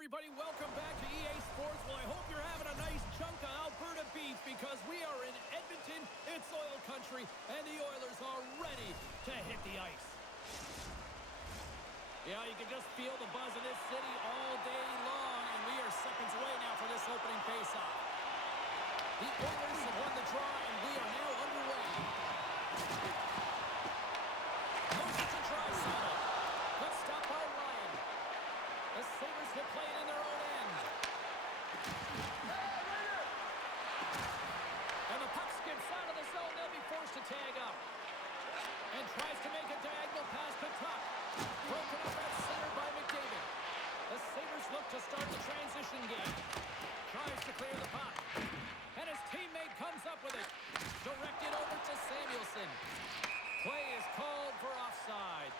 everybody. Welcome back to EA Sports. Well, I hope you're having a nice chunk of Alberta beef because we are in Edmonton. It's oil country, and the Oilers are ready to hit the ice. Yeah, you can just feel the buzz in this city all day long, and we are seconds away now for this opening faceoff. The Oilers have won the draw, and we are now underway. Motion to try Sano. Let's stop by Ryan. The Sabres have played in their own end. And the puck skips out of the zone. They'll be forced to tag up. And tries to make a diagonal pass to Tuck. Broken up at center by McDavid. The Sabres look to start the transition game. Tries to clear the puck. And his teammate comes up with it. Directed over to Samuelson. Play is called for offside.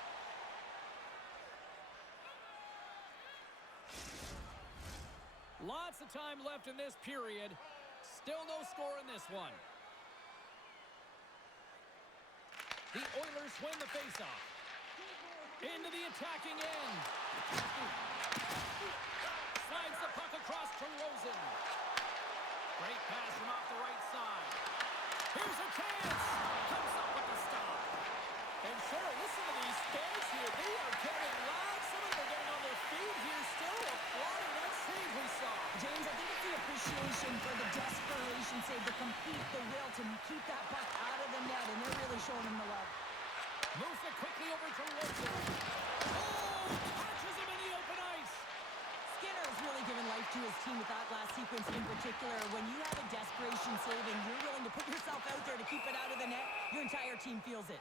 Lots of time left in this period. Still no score in this one. The Oilers win the faceoff. Into the attacking end. Slides the puck across to Rosen. Great pass from off the right side. Here's a chance. Comes up with the stop. And sure, listen to these fans here. They are getting loud. Some of them are getting on their feet here still. Applauding that save we saw. James, I think it's the appreciation for the desperation save, the complete, the will to keep that puck out of the net, and they're really showing him the love. Moves it quickly over to Rosen. Oh, catches him in the open ice. Skinner has really given life to his team with that last sequence in particular. When you have a desperation save and you're willing to put yourself out there to keep it out of the net, your entire team feels it.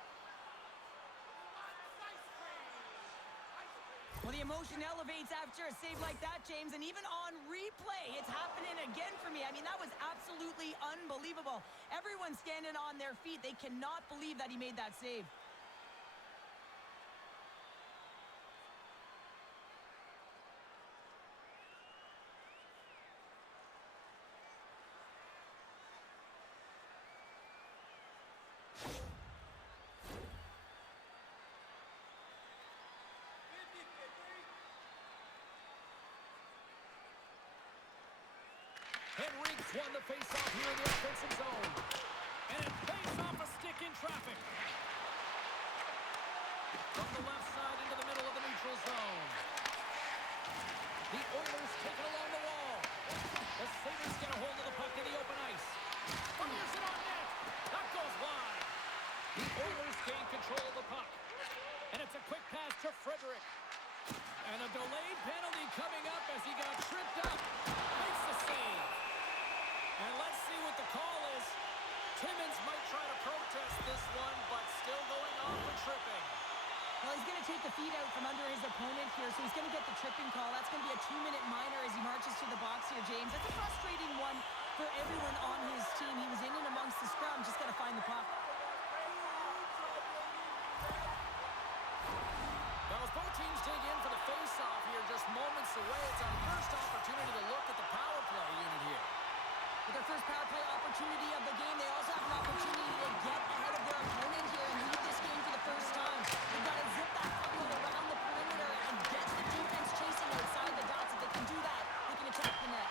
Well, the emotion elevates after a save like that, James, and even on replay, it's happening again for me. I mean, that was absolutely unbelievable. Everyone's standing on their feet. They cannot believe that he made that save. Henrique's won the faceoff here in the offensive zone. And it plays off a stick in traffic. From the left side into the middle of the neutral zone. The Oilers take it along the wall. The Sabres get a hold of the puck in the open ice. Fires it on net. That goes wide. The Oilers gain control of the puck. And it's a quick pass to Frederick. And a delayed penalty coming up as he got tripped up. Makes the save. And let's see what the call is. Timmins might try to protest this one, but still going off for tripping. Well, he's going to take the feet out from under his opponent here, so he's going to get the tripping call. That's going to be a 2-minute minor as he marches to the box here, James. It's a frustrating one for everyone on his team. He was in and amongst the scrum, just got to find the puck. Well, as both teams dig in for the face-off here, just moments away, it's our first opportunity to look at the power play unit here. With their first power play opportunity of the game, they also have an opportunity to get ahead of their opponent here and lead this game for the first time. They've got to zip that puck around the perimeter and get the defense chasing outside the dots. If they can do that, they can attack the net.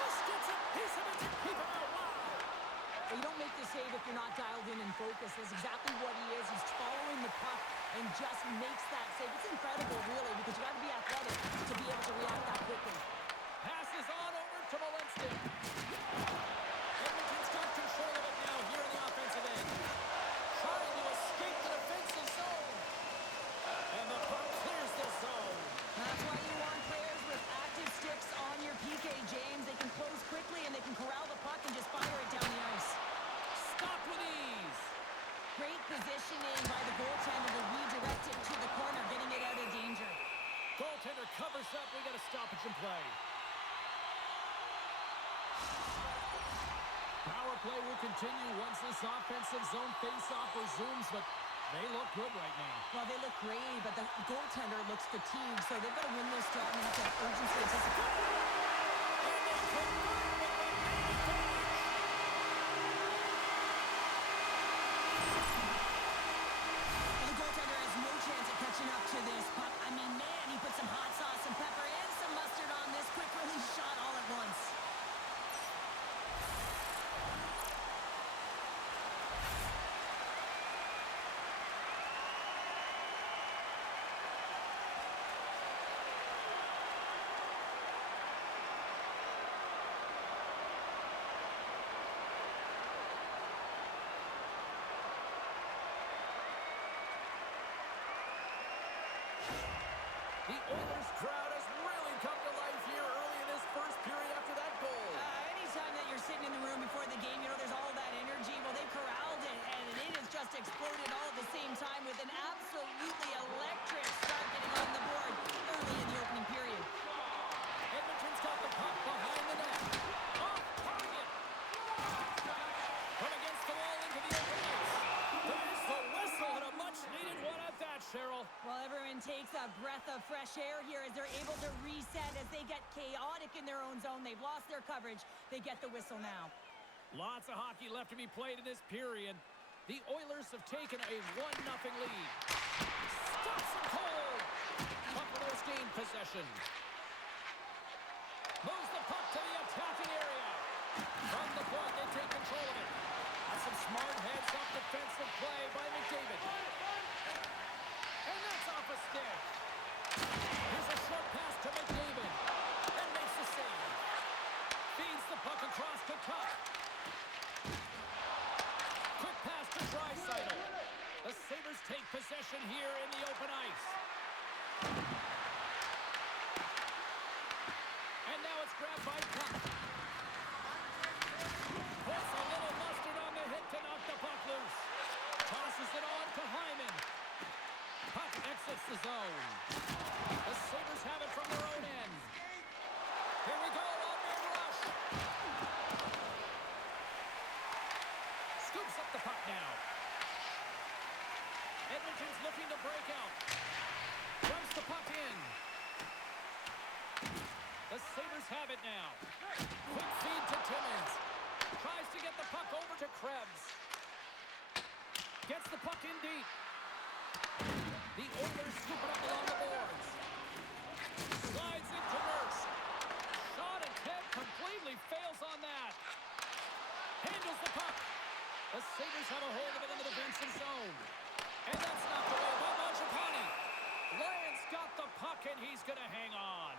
Just gets a piece of it to keep him out. Wow! Well, you don't make the save if you're not dialed in and focused. That's exactly what he is. He's following the puck and just makes that save. It's incredible, really, because you got to be athletic to be able to react that quickly. Passes on over to Walensky. Edmonton's got control of it now here in the offensive end. Trying to escape the defensive zone. And the puck clears the zone. That's why you want players with active sticks on your PK, James. They can close quickly and they can corral the puck and just fire it down the ice. Stop with ease. Great positioning by the goaltender to redirect it to the corner, getting it out of danger. Goaltender covers up. We got a stoppage in play. Power play will continue once this offensive zone face-off resumes, but they look good right now. Well, they look great, but the goaltender looks fatigued, so they've got to win this job and have to have urgency and the goaltender has no chance at catching up to this puck. I mean, man, he put some hot sauce and pepper and some mustard on Oilers crowd has really come to life here early in this first period after that goal. Anytime that you're sitting in the room before the game, you know, there's all that energy. Well, they corralled it, and it has just exploded all at the same time with an absolutely electric start getting on the board early in the opening period. Edmonton's got the puck behind the net. Off target. From against the wall into the open ice. There's the whistle and a much-needed one at that, Cheryl. Well, everyone takes a breath of fresh air here as they're able to reset as they get chaotic in their own zone. They've lost their coverage. They get the whistle now. Lots of hockey left to be played in this period. The Oilers have taken a 1-0 lead. Stops him cold. Buffalo's gained possession. Moves the puck to the attacking area. From the point, they take control of it. That's some smart heads-up defensive play by McDavid. And that's off a stick. Here's a short pass to McDavid. And makes the save. Feeds the puck across to Tuck. Quick pass to Draisaitl. The Sabres take possession here in the open ice. And now it's grabbed by Tuck. Puts a little mustard on the hit to knock the puck loose. Tosses it on to Hyman. Puck exits the zone. The Sabres have it from their own end. Here we go, on-man rush. Scoops up the puck now. Edmonton's looking to break out. Dumps the puck in. The Sabres have it now. Quick feed to Timmins. Tries to get the puck over to Krebs. Gets the puck in deep. The Oilers scoop it up along the boards. Slides into Nurse. Shot attempt completely fails on that. Handles the puck. The Sabres have a hold of it in the defensive zone. And that's knocked away by Mangiapane. Lions got the puck and he's going to hang on.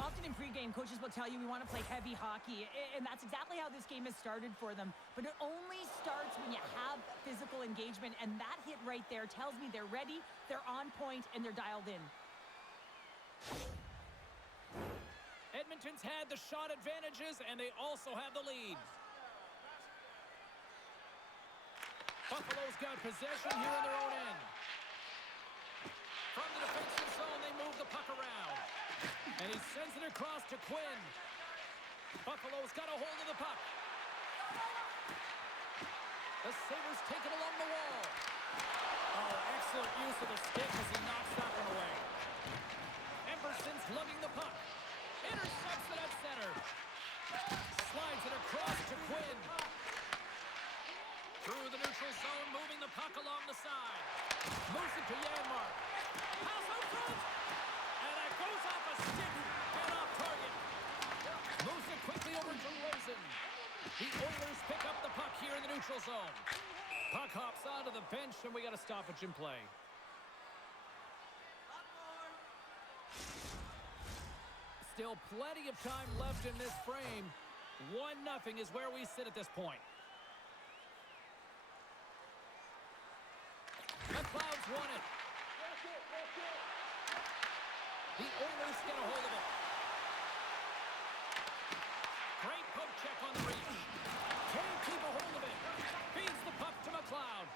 Often in pregame, coaches will tell you we want to play heavy hockey, and that's exactly how this game has started for them. But it only starts when you have physical engagement, and that hit right there tells me they're ready, they're on point, and they're dialed in. Edmonton's had the shot advantages, and they also have the lead. Buffalo's got possession here in their own end. From the defensive zone, they move the puck around. And he sends it across to Quinn. Buffalo's got a hold of the puck. The Sabres take it along the wall. Oh, excellent use of the stick as he knocks that one away. Emberson's lugging the puck. Intercepts it at center. Slides it across to Quinn. Through the neutral zone, moving the puck along the side. Moves it to Janmark. Pass out front. And that goes off a stick and off target. Moves it quickly over to Rosen. The Oilers pick up the puck here in the neutral zone. Puck hops onto the bench, and we got a stoppage in play. Still plenty of time left in this frame. 1-0 is where we sit at this point. The Clouds won it. The Oilers get a hold of it. Great poke check on the reach. Can't keep a hold of it. Feeds the puck to McLeod.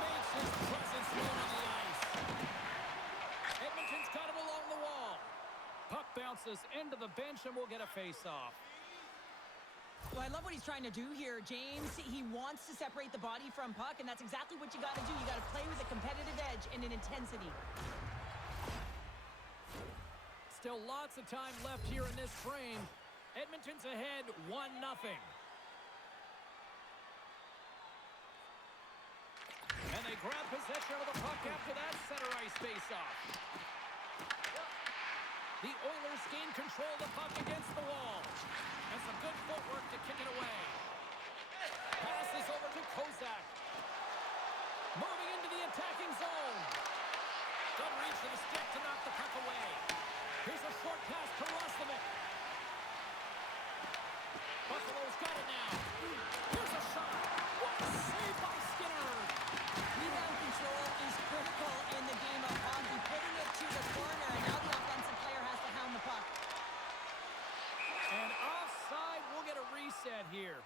Makes his presence known on the ice. Edmonton's got it along the wall. Puck bounces into the bench and we'll get a face-off. Well, I love what he's trying to do here, James. He wants to separate the body from puck, and that's exactly what you got to do. You got to play with a competitive edge and an intensity. Still lots of time left here in this frame. Edmonton's ahead 1-0. And they grab possession of the puck after that center ice face-off. The Oilers gain control of the puck against the wall. And some good footwork to kick it away. Passes over to Kozak. Moving into the attacking zone. Good reach to the stick to knock the puck away. Here's a short pass to Roslovic. Buffalo's got it now. Here's a shot. What a save by Skinner. Rebound control is critical, reset here.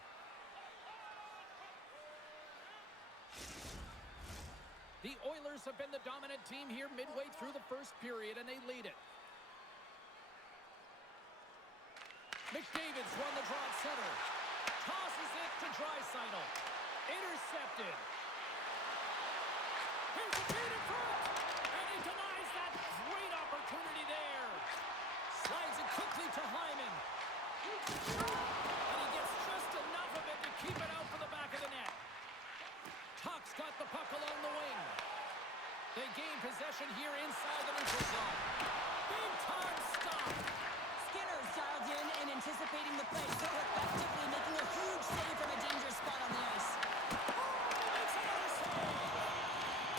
The Oilers have been the dominant team here midway through the first period, and they lead it. McDavid's run the draw at center. Tosses it to Draisaitl. Intercepted. Here's the feed in front. And he denies that great opportunity there. Slides it quickly to Hyman. And he gets just enough of it to keep it out for the back of the net. Tuck's got the puck along the wing. They gain possession here inside the neutral zone. Big time stop. Skinner's dialed in and anticipating the play so effectively, making a huge save from a dangerous spot on the ice. Makes another save.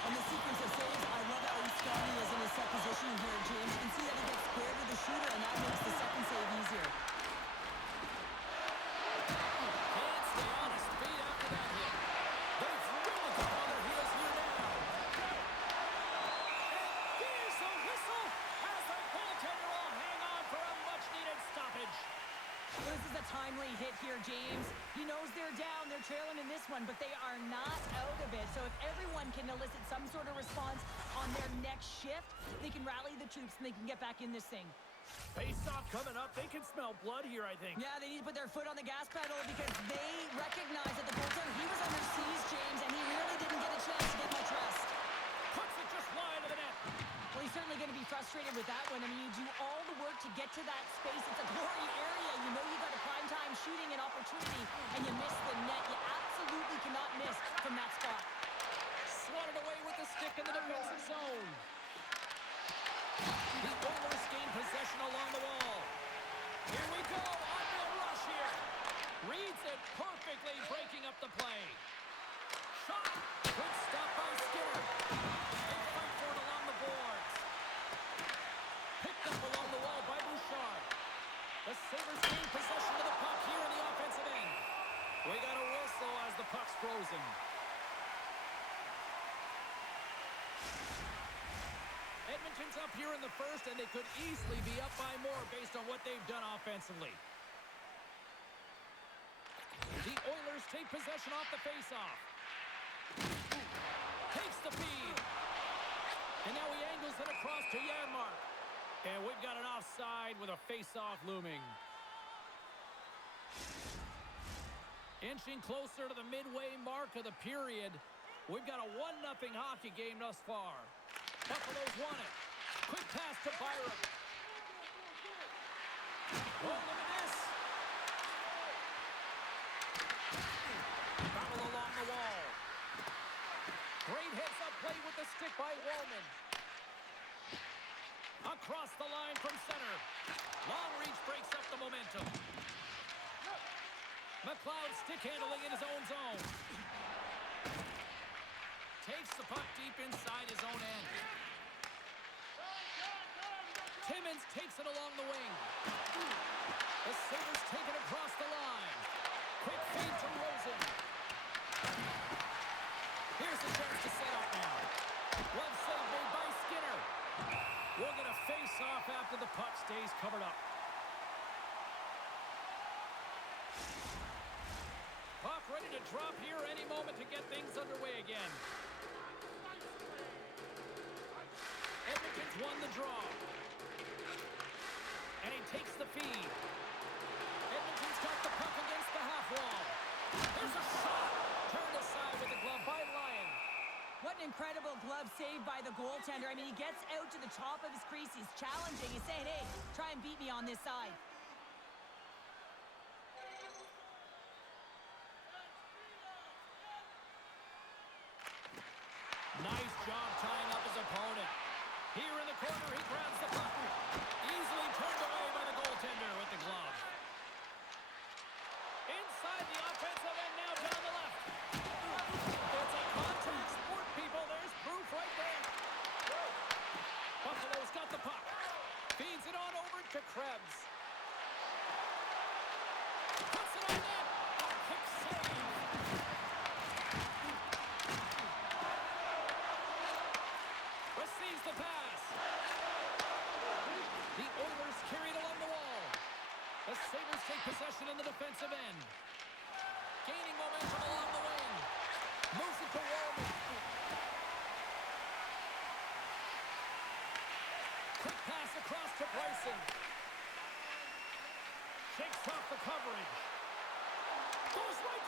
On the sequence of saves, I love how strong he is in his set position here, James. You can see that he gets squared with the shooter, and that makes the second save easier. Can't stay on his feet after that hit. They've really come on their heels here now. And there's a whistle as the goaltender will hang on for a much-needed stoppage. This is a timely hit here, James. He knows they're down, they're trailing in this one, but they are not out of it. So if everyone can elicit some sort of response on their next shift, they can rally the troops and they can get back in this thing. Face-off coming up. They can smell blood here, I think. Yeah, they need to put their foot on the gas pedal because they recognize that the goaltender, he was under siege, James, and he really didn't get a chance to get much rest. Puts it just wide of the net. Well, he's certainly going to be frustrated with that one. I mean, you do all the work to get to that space. It's a glory area. You know you got a prime time shooting and opportunity, and you miss the net. You absolutely cannot miss from that spot. Swatted away with the stick in the defensive zone. The Oilers gain possession along the wall. Here we go. Uphill rush here. Reads it perfectly, breaking up the play. Shot. Good stop by Skinner. They fight for it along the boards. Picked up along the wall by Bouchard. The Sabres gain possession of the puck here in the offensive end. We got a whistle as the puck's frozen. Edmonton's up here in the first, and they could easily be up by more based on what they've done offensively. The Oilers take possession off the faceoff. Takes the feed. And now he angles it across to Janmark. And we've got an offside with a faceoff looming. Inching closer to the midway mark of the period. We've got a 1-0 hockey game thus far. Buffalo's won it. Quick pass to Byron. Oh, look at this. Battle along the wall. Great heads-up play with the stick by Wallman. Across the line from center. Long reach breaks up the momentum. McLeod stick handling in his own zone. Takes the puck deep inside his own end. Timmins takes it along the wing. The Sabres take it across the line. Quick feed to Rosen. Here's the chance to set up now. One save made by Skinner. We'll get a face-off after the puck stays covered up. Puck ready to drop here any moment to get things underway again. Edmonton's won the draw. And he takes the feed. Edmonton's got the puck against the half wall. There's a shot. Turned aside with the glove by Lyon. What an incredible glove save by the goaltender. I mean, he gets out to the top of his crease. He's challenging. He's saying, hey, try and beat me on this side. Nice job tying up his opponent. Here in the corner, he grabs the puck. Easily turned away by the goaltender with the glove. Inside the offensive end now down the left. It's a contact sport, people. There's proof right there. Buffalo's got the puck. Feeds it on over to Krebs. Puts it on net. A quick save. Receives the pass.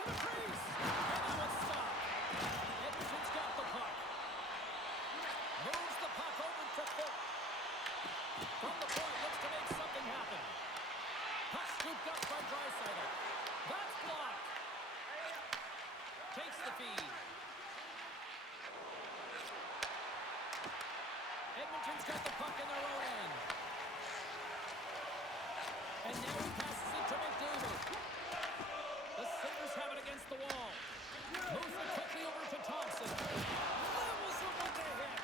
the crease. And that one's stopped. Edmonton's got the puck. Moves the puck over to Phil. From the point, looks to make something happen. Puck scooped up by Draisaitl. That's blocked. Takes the feed. Edmonton's got the puck in their own end. And now he passes it to McDavid. The Sabres have it against the wall. Moves it quickly over to Thompson. Levels him with the hit.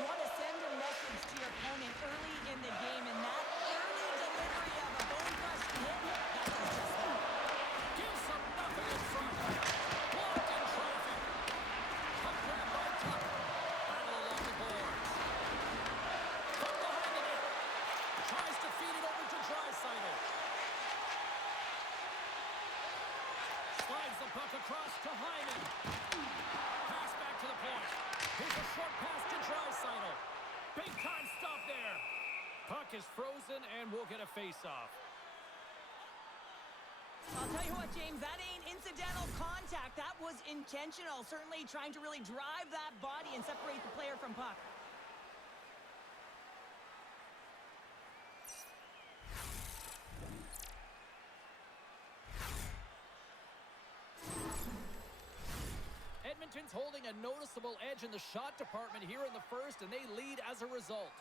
You want to send a message to your opponent early in the game, and that early delivery of a bone-crushing hit, that is just that. Gives them nothing in front. Blocked in traffic. Puck grab by Tuck. Battle along the boards. From behind the net. Tries to feed it over to Draisaitl. Slides the puck across to Hyman. Pass back to the point. Here's a short pass to Draisaitl. Big time stop there. Puck is frozen and we'll get a face-off. I'll tell you what, James, that ain't incidental contact. That was intentional. Certainly trying to really drive that body and separate the player from puck. Edmonton's holding a noticeable edge in the shot department here in the first, and they lead as a result.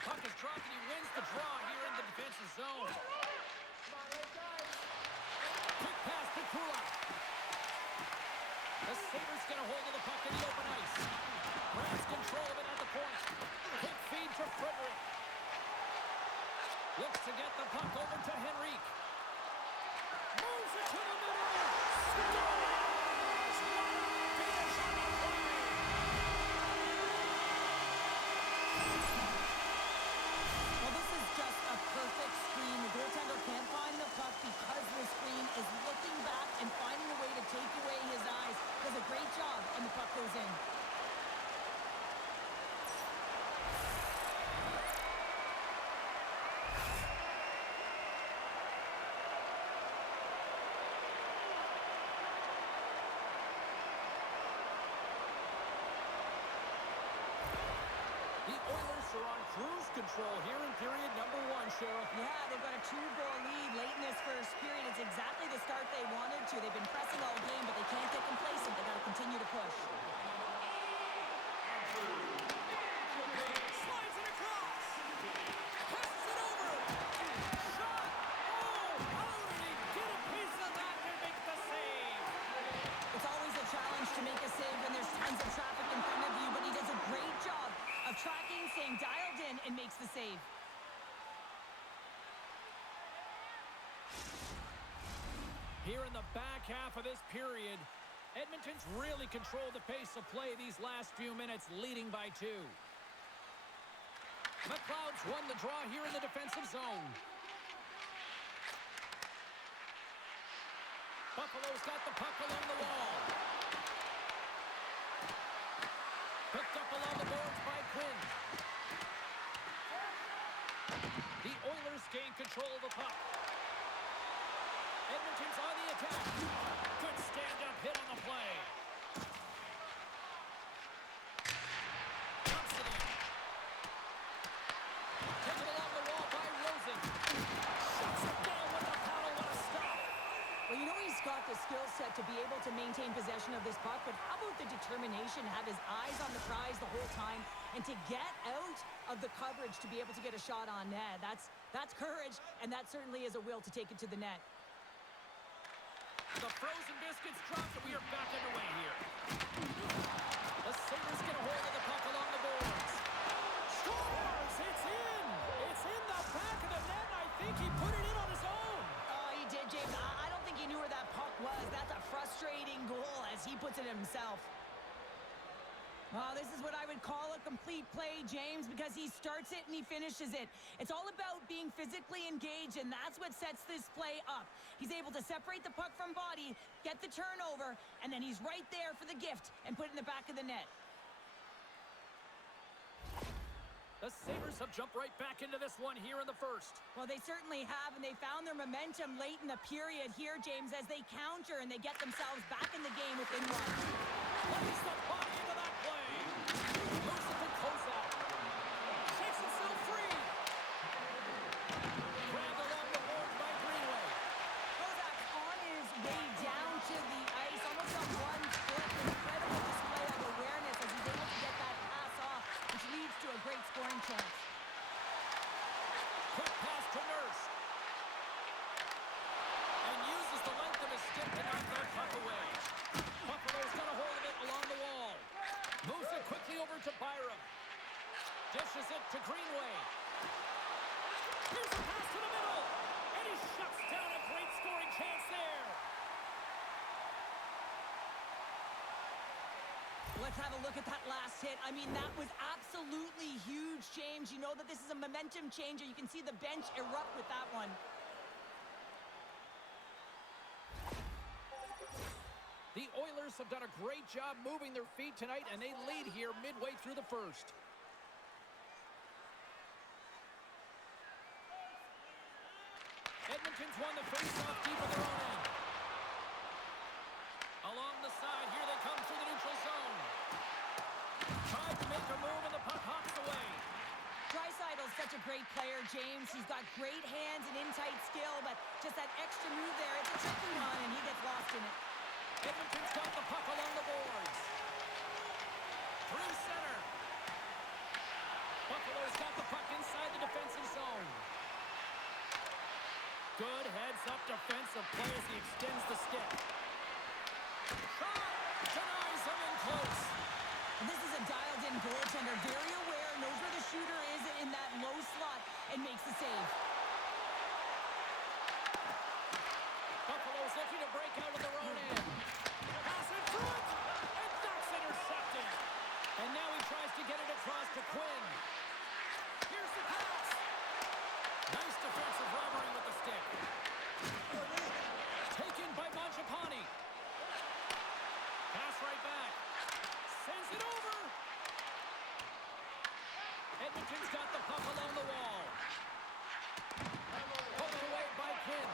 Puck is dropped, and he wins the draw here in the defensive zone. Quick pass to Kulak. The Sabres get a hold of the puck in the open ice. Grabs control of it at the point. Quick feed to Frederick. Looks to get the puck over to Henrique. Moves it to the middle. Scores! What a finish on the play! Well, this is just a perfect screen. The goaltender can't find the puck because the screen is looking back and finding a way to take away his eyes. Does a great job, and the puck goes in. The Oilers are on cruise control here in period number 1, Cheryl. Yeah, they've got a 2-goal lead late in this first period. It's exactly the start they wanted to. They've been pressing all game, but they can't get complacent. They got to continue to push. Slides it across. Passes it over. Shot. Oh, how did he get a piece of that to make the save? It's always a challenge to make a save when there's tons of traffic in front of you, but he does a great job of tracking, staying dialed in, and makes the save. Here in the back half of this period, Edmonton's really controlled the pace of play these last few minutes, leading by 2. McLeod's won the draw here in the defensive zone. Buffalo's got the puck along the wall. Picked up along the boards by Quinn. The Oilers gain control of the puck. Edmonton's on the attack. Good stand-up hit on the play. Dumps it in. Taken along the wall by Rosen. Shuts it down with a paddle. What a stop. Well, you know he's got the skill set to be able to maintain possession of this puck, but how about the determination to have his eyes on the prize the whole time and to get out of the coverage to be able to get a shot on net? That's courage, and that certainly is a will to take it to the net. The frozen biscuits dropped, and we are back underway here. The Sabres get a hold of the puck along the boards. Scores! It's in! It's in the back of the net, and I think he put it in on his own. Oh, he did, James. I don't think he knew where that puck was. That's a frustrating goal as he puts it himself. Well, this is what I would call a complete play, James, because he starts it and he finishes it. It's all about being physically engaged, and that's what sets this play up. He's able to separate the puck from body, get the turnover, and then he's right there for the gift and put it in the back of the net. The Sabres have jumped right back into this one here in the first. Well, they certainly have, and they found their momentum late in the period here, James, as they counter and they get themselves back in the game within one. Plays the body into that play. Moves it to Kozak. Shakes himself free. Grabbed along the boards by Greenway. Kozak's on his way down to the ice, almost on one foot. Incredible display of awareness as he's able to get that pass off, which leads to a great scoring chance. Quick pass to Nurse. And uses the length of his stick to knock that puck away. Buffalo's got a hold of it along the wall. Moves it quickly over to Byram. Dishes it to Greenway. Here's a pass to the middle. And he shuts down a great scoring chance there. Let's have a look at that last hit. I mean, that was absolutely huge, James. You know that this is a momentum changer. You can see the bench erupt with that one. The Oilers have done a great job moving their feet tonight, and they lead here midway through the first. Edmonton's won the face-off deep in their own end. Along the side, here they come through the neutral zone. Tried to make a move, and the puck hops away. Dreisaitl's such a great player, James. He's got great hands and in-tight skill, but just that extra move there, it's a tricky one, and he gets lost in it. Edmonton's got the puck along the boards. Through center. Buffalo's got the puck inside the defensive zone. Good heads-up defensive play as he extends the stick. Shot! Denies him in close. And this is a dialed-in goaltender, very aware, knows where the shooter is in that low slot, and makes the save. Buffalo's looking to break out of their own end. Pass in front, and that's intercepted. And now he tries to get it across to Quinn. Here's the pass. Nice defensive robbery with the stick. Taken by Mangiapane. Pass right back. Sends it over. Edmonton's got the puck along the wall. Pulled away by Quinn.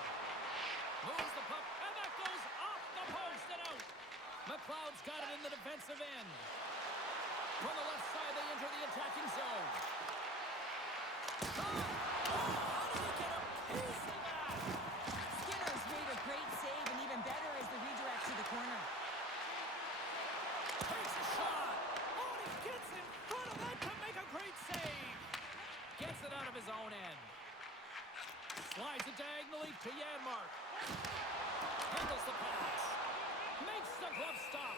Moves the puck, and that goes off the post and out. McLeod's got it in the defensive end. From the left side, they enter the attacking zone. Oh, how did he get a piece of that? Skinner's made a great save, and even better is the redirect to the corner. Takes a shot. Oh, and he gets in front of that to make a great save. Gets it out of his own end. Slides it diagonally to Janmark. Handles the pass. Makes the glove stop.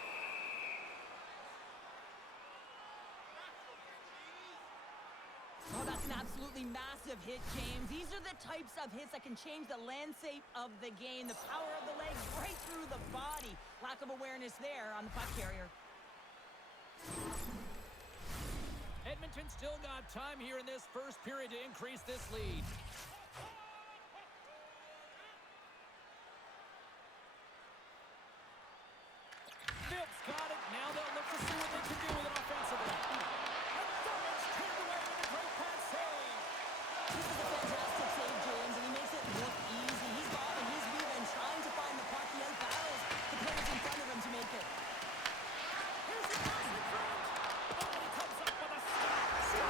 Oh, that's an absolutely massive hit, James. These are the types of hits that can change the landscape of the game. The power of the legs right through the body. Lack of awareness there on the puck carrier. Edmonton still got time here in this first period to increase this lead. Phipps got it. Now they'll look to see what they can do with it offensively. And Thornton's turned away with a great pass save. This is a fantastic save, James, and he makes it look easy. He's bobbing, he's moving, trying to find the puck. He outbattles the players in front of him to make it. Here's the pass in front. Oh, and he comes up with a stop. He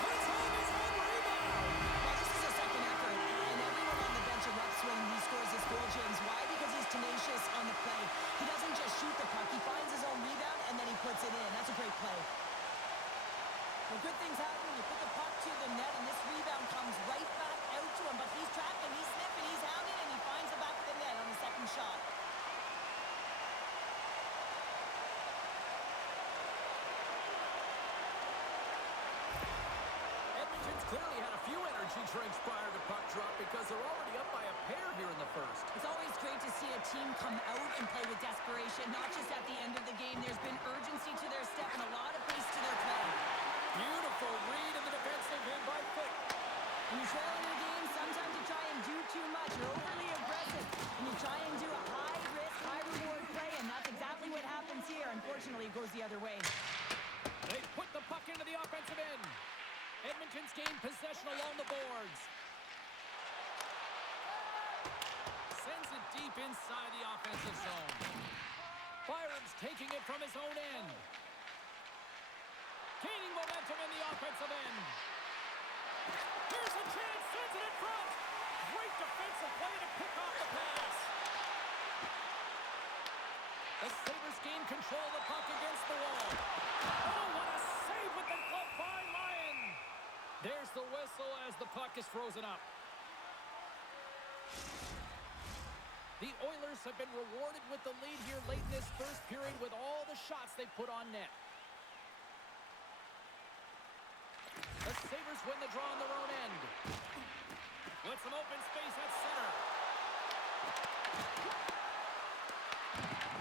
puts on his own rebound. Well, this is a second effort, and everyone on the bench erupts when he scores this goal, James. Why? Because he's tenacious on the play. He doesn't just shoot the puck. He finds his own rebound, and then he puts it in. That's a great play. Well, good things happen when you put the puck to the net, and this rebound comes right back out to him. But he's tracking, he's sniffing, he's hounding, and he finds the back of the net on the second shot. Edmonton's clearly had a few energy drinks prior to puck drop because they're already up by a pair here in the first. It's always great to see a team come out and play with desperation, not just at the end of the game. There's been urgency to their step and a lot of pace to their play. Beautiful read in the defensive end by Fick. When you trail in your game, sometimes you try and do too much. You're overly aggressive, and you try and do a high-risk, high-reward play, and that's exactly what happens here. Unfortunately, it goes the other way. They put the puck into the offensive end. possession along the boards. Sends it deep inside the offensive zone. Byram's taking it from his own end. Gaining momentum in the offensive end. Here's a chance, sends it in front. Great defensive play to pick off the pass. The Sabres gain control of the puck against the wall. Oh, what a save with the glove by Lyon. There's the whistle as the puck is frozen up. The Oilers have been rewarded with the lead here late in this first period with all the shots they put on net. The Sabres win the draw on their own end. With some open space at center.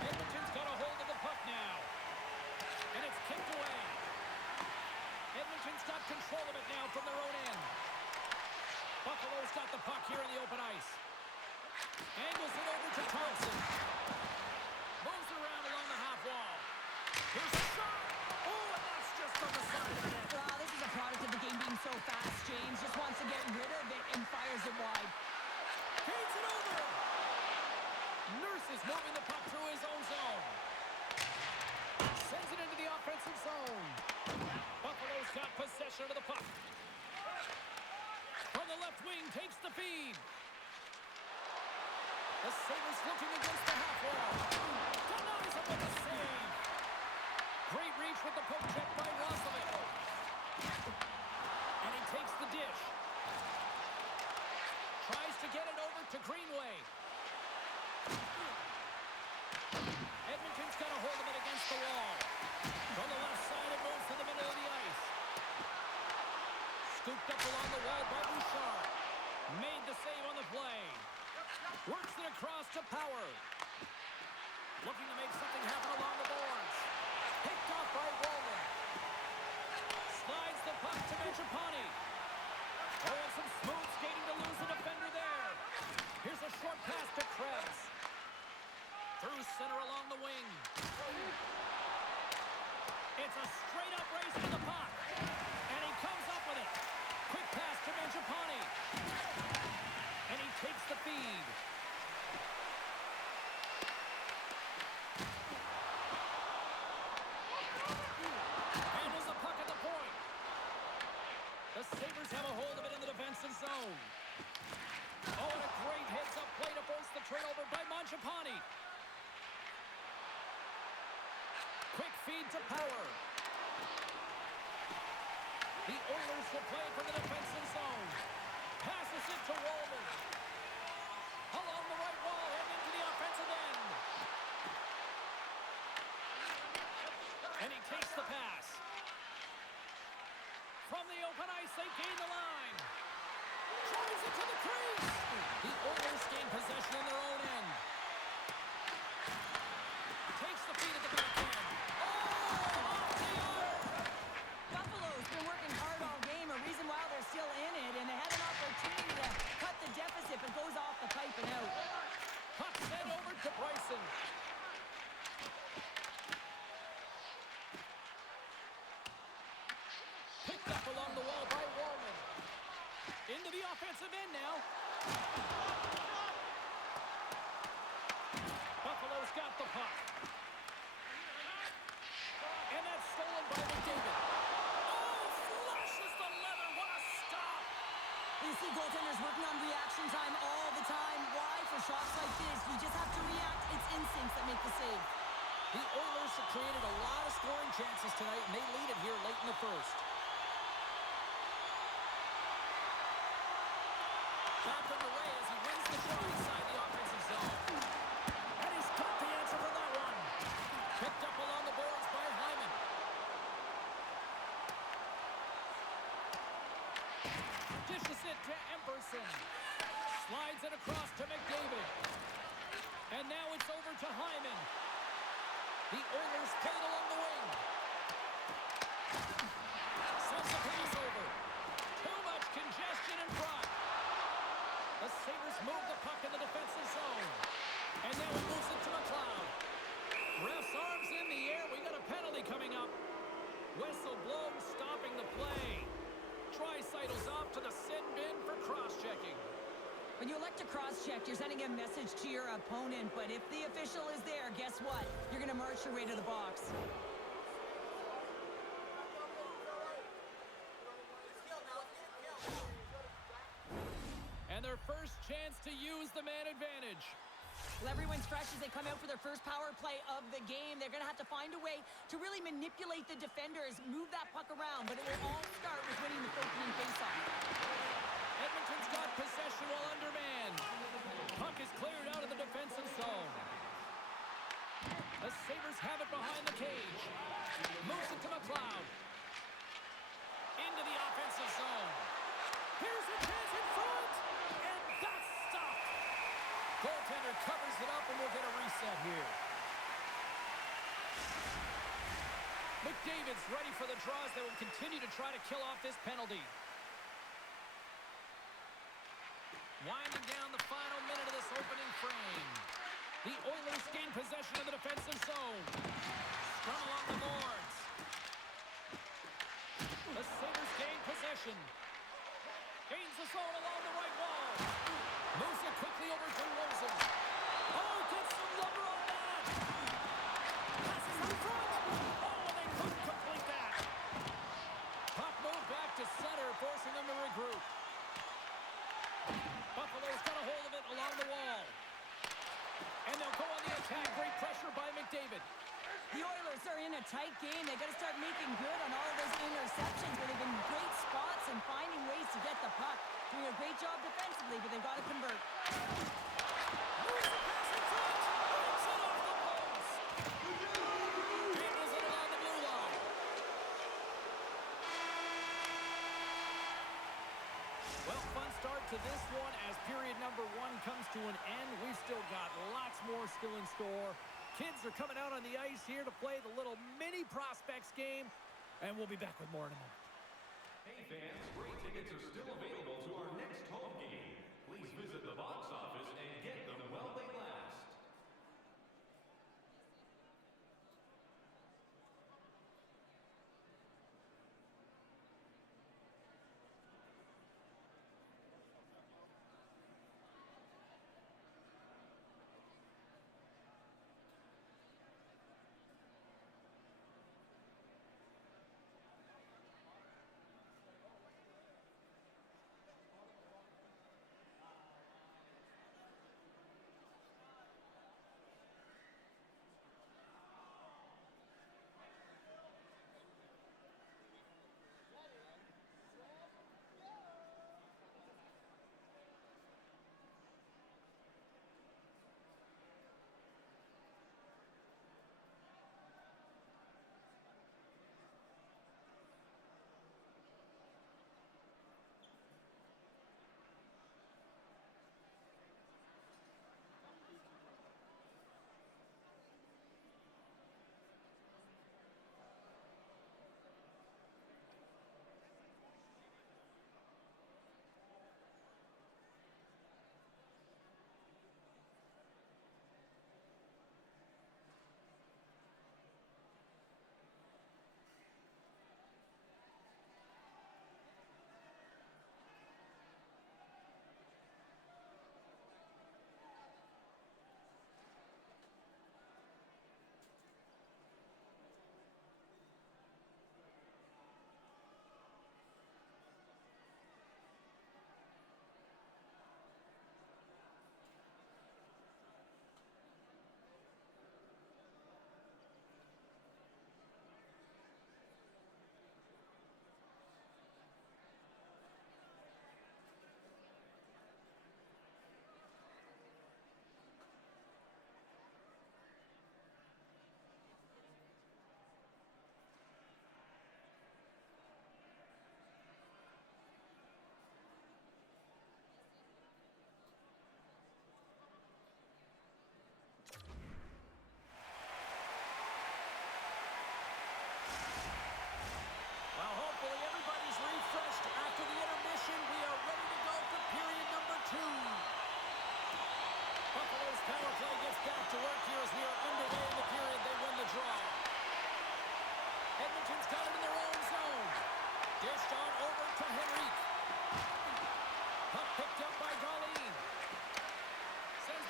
Edmonton's got a hold of the puck now. And it's kicked away. Edmonton's got control of it now from their own end. Buffalo's got the puck here in the open ice. Angles it over to Thompson. Moves it around along the half wall. Here's a shot. Oh, and that's just from the side of the net. This is a product of the game being so fast. James just wants to get rid of it and fires it wide. Feeds it over. Nurse is moving the puck through his own zone. Sends it into the offensive zone. Buffalo's got possession of the puck. From the left wing, takes the feed. The Sabres looking against the half wall. Denies him with a save. Great reach with the poke check by Roslovic. And he takes the dish. Tries to get it over to Greenway. Edmonton's got a hold of it against the wall. From the left side, it moves to the middle of the ice. Scooped up along the wall by Bouchard. Made the save on the play. Works it across to Power. Looking to make something happen along the boards. Picked off by Wallman. Slides the puck to Mangiapane. Oh, and some smooth skating to lose the defender there. Here's a short pass to Krebs. Through center along the wing. It's a straight-up race to the puck. And he comes up with it. Quick pass to Mangiapane. And he takes the feed. Handles the puck at the point. The Sabres have a hold of it in the defensive zone. Oh, and a great heads-up play to force the turnover by Mangiapane. Quick feed to Power. The Oilers will play from the defensive zone. Passes it to Wallman. Along the right wall and into the offensive end. And he takes the pass. From the open ice, they gain the line. Drives it to the crease. The Oilers gain possession in their own end. Takes the feed at the back end. Oh, off the iron. Buffalo's been working hard all game, a reason why they're still in it, and they had an opportunity to cut the deficit, but goes off the pipe and out. Puck sent over to Bryson. Picked up along the wall by Wallman. Into the offensive end now. Buffalo's got the puck. And that's stolen by McDavid. Oh, flushes the leather. What a stop. You see goaltenders working on reaction time all the time. Why? For shots like this, you just have to react. It's instincts that make the save. The Oilers have created a lot of scoring chances tonight, and they lead it here late in the first. Back underway as he wins the draw inside the offensive zone. And he's got the answer for that one. Picked up along the boards by Hyman. Dishes it to Emberson. Slides it across to McDavid. And now it's over to Hyman. The Oilers play it along the wing. disrespect. You're sending a message to your opponent, but if the official is there, guess what? You're going to march your way to the box. And their first chance to use the man advantage. Well, everyone's fresh as they come out for their first power play of the game. They're going to have to find a way to really manipulate the defenders, move that puck around, but it will all start with winning the opening faceoff. Edmonton's got possession while undermanned. Puck is cleared out of the defensive zone. The Sabres have it behind the cage. Moves it to McLeod. Into the offensive zone. Here's a chance in front. And that's stopped. Goaltender covers it up and we'll get a reset here. McDavid's ready for the draws that will continue to try to kill off this penalty. Winding down the final minute of this opening frame. The Oilers gain possession of the defensive zone. Scrum along the boards. The Sabres gain possession. Gains the zone along the right wall. Moves it quickly over to Rosen. Oh, gets some lumber on that. Passes in front. Oh, and they couldn't complete that. Puck moved back to center, forcing them to regroup. Buffalo's got a hold of it along the wall. And they'll go on the attack. Great pressure by McDavid. The Oilers are in a tight game. They got to start making good on all of those interceptions where they've been in great spots and finding ways to get the puck. Doing a great job defensively, but they've got to convert. Moves the pass in front. Breaks it off the post. Handles it along the blue line. Well, fun start to this one as period number 1 comes to an end. We've still got lots more still in store. Kids are coming out on the ice here to play the little mini prospects game, and we'll be back with more in a moment. Hey fans, great tickets are still available to our next home game. Please visit the box office and get them while they last.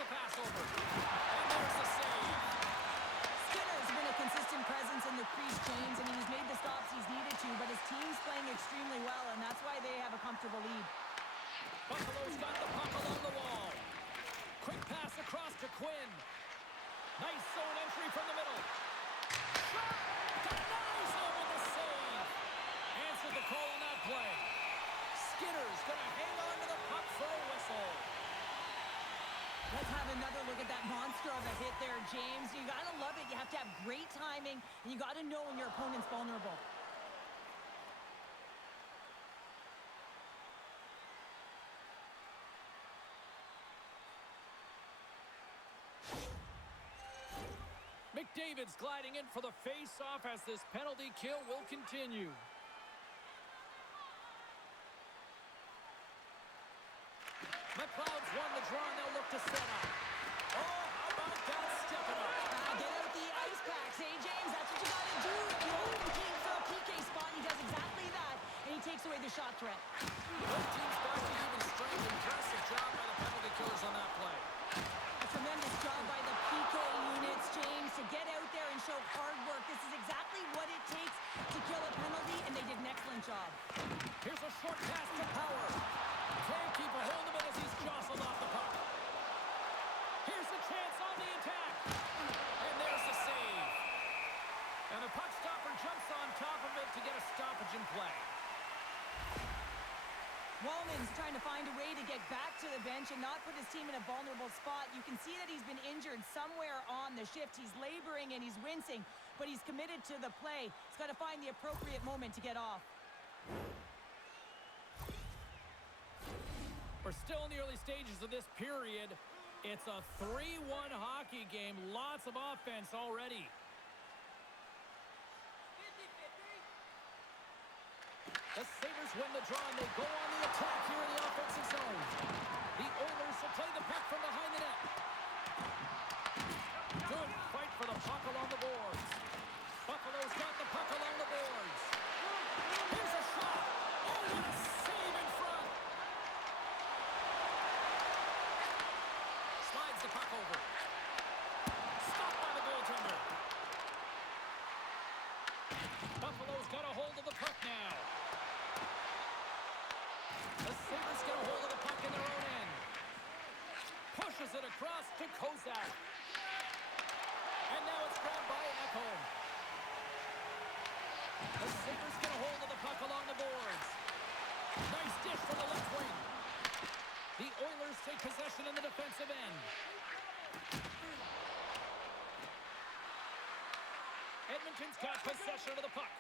the pass over. And there's the save. Skinner's been a consistent presence in the crease, James. I mean, he's made the stops he's needed to, but his team's playing extremely well, and that's why they have a comfortable lead. Buffalo's got the puck along the wall. Quick pass across to Quinn. Nice zone entry from the middle. Shot! Denies him with the save. Answered the call on that play. Skinner's going to hang on to the puck for a whistle. Let's have another look at that monster of a hit there, James. You got to love it. You have to have great timing, and you got to know when your opponent's vulnerable. McDavid's gliding in for the face-off as this penalty kill will continue. McLeod's won the draw, and they'll look to set up. Oh, how about that stepping up? Get out the ice packs, hey, James? That's what you got to do. You know, looking for a PK spot, he does exactly that, and he takes away the shot threat. Both teams back to even strength. Impressive job by the penalty killers on that play. A tremendous job by the PK units, James, to get out there and show hard work. This is exactly what it takes to kill a penalty, and they did an excellent job. Here's a short pass to Power. Can't keep a hold of it as he's jostled off the puck. Here's a chance on the attack. And there's the save. And the puck stopper jumps on top of it to get a stoppage in play. Wallman's trying to find a way to get back to the bench and not put his team in a vulnerable spot. You can see that he's been injured somewhere on the shift. He's laboring and he's wincing, but he's committed to the play. He's got to find the appropriate moment to get off. We're still in the early stages of this period. It's a 3-1 hockey game. Lots of offense already. The Sabres win the draw, and they go on the attack here in the offensive zone. The Oilers will play the puck from behind the net. Good fight for the puck along the boards. Buffalo's got the puck along the boards. Here's a shot. Oh, what a save in front. Slides the puck over. Stopped by the goaltender. Buffalo's got a hold of the puck now. The Sabres get a hold of the puck in their own end. Pushes it across to Kozak. And now it's grabbed by Ekholm. The Sabres get a hold of the puck along the boards. Nice dish from the left wing. The Oilers take possession in the defensive end. Edmonton's got possession of the puck.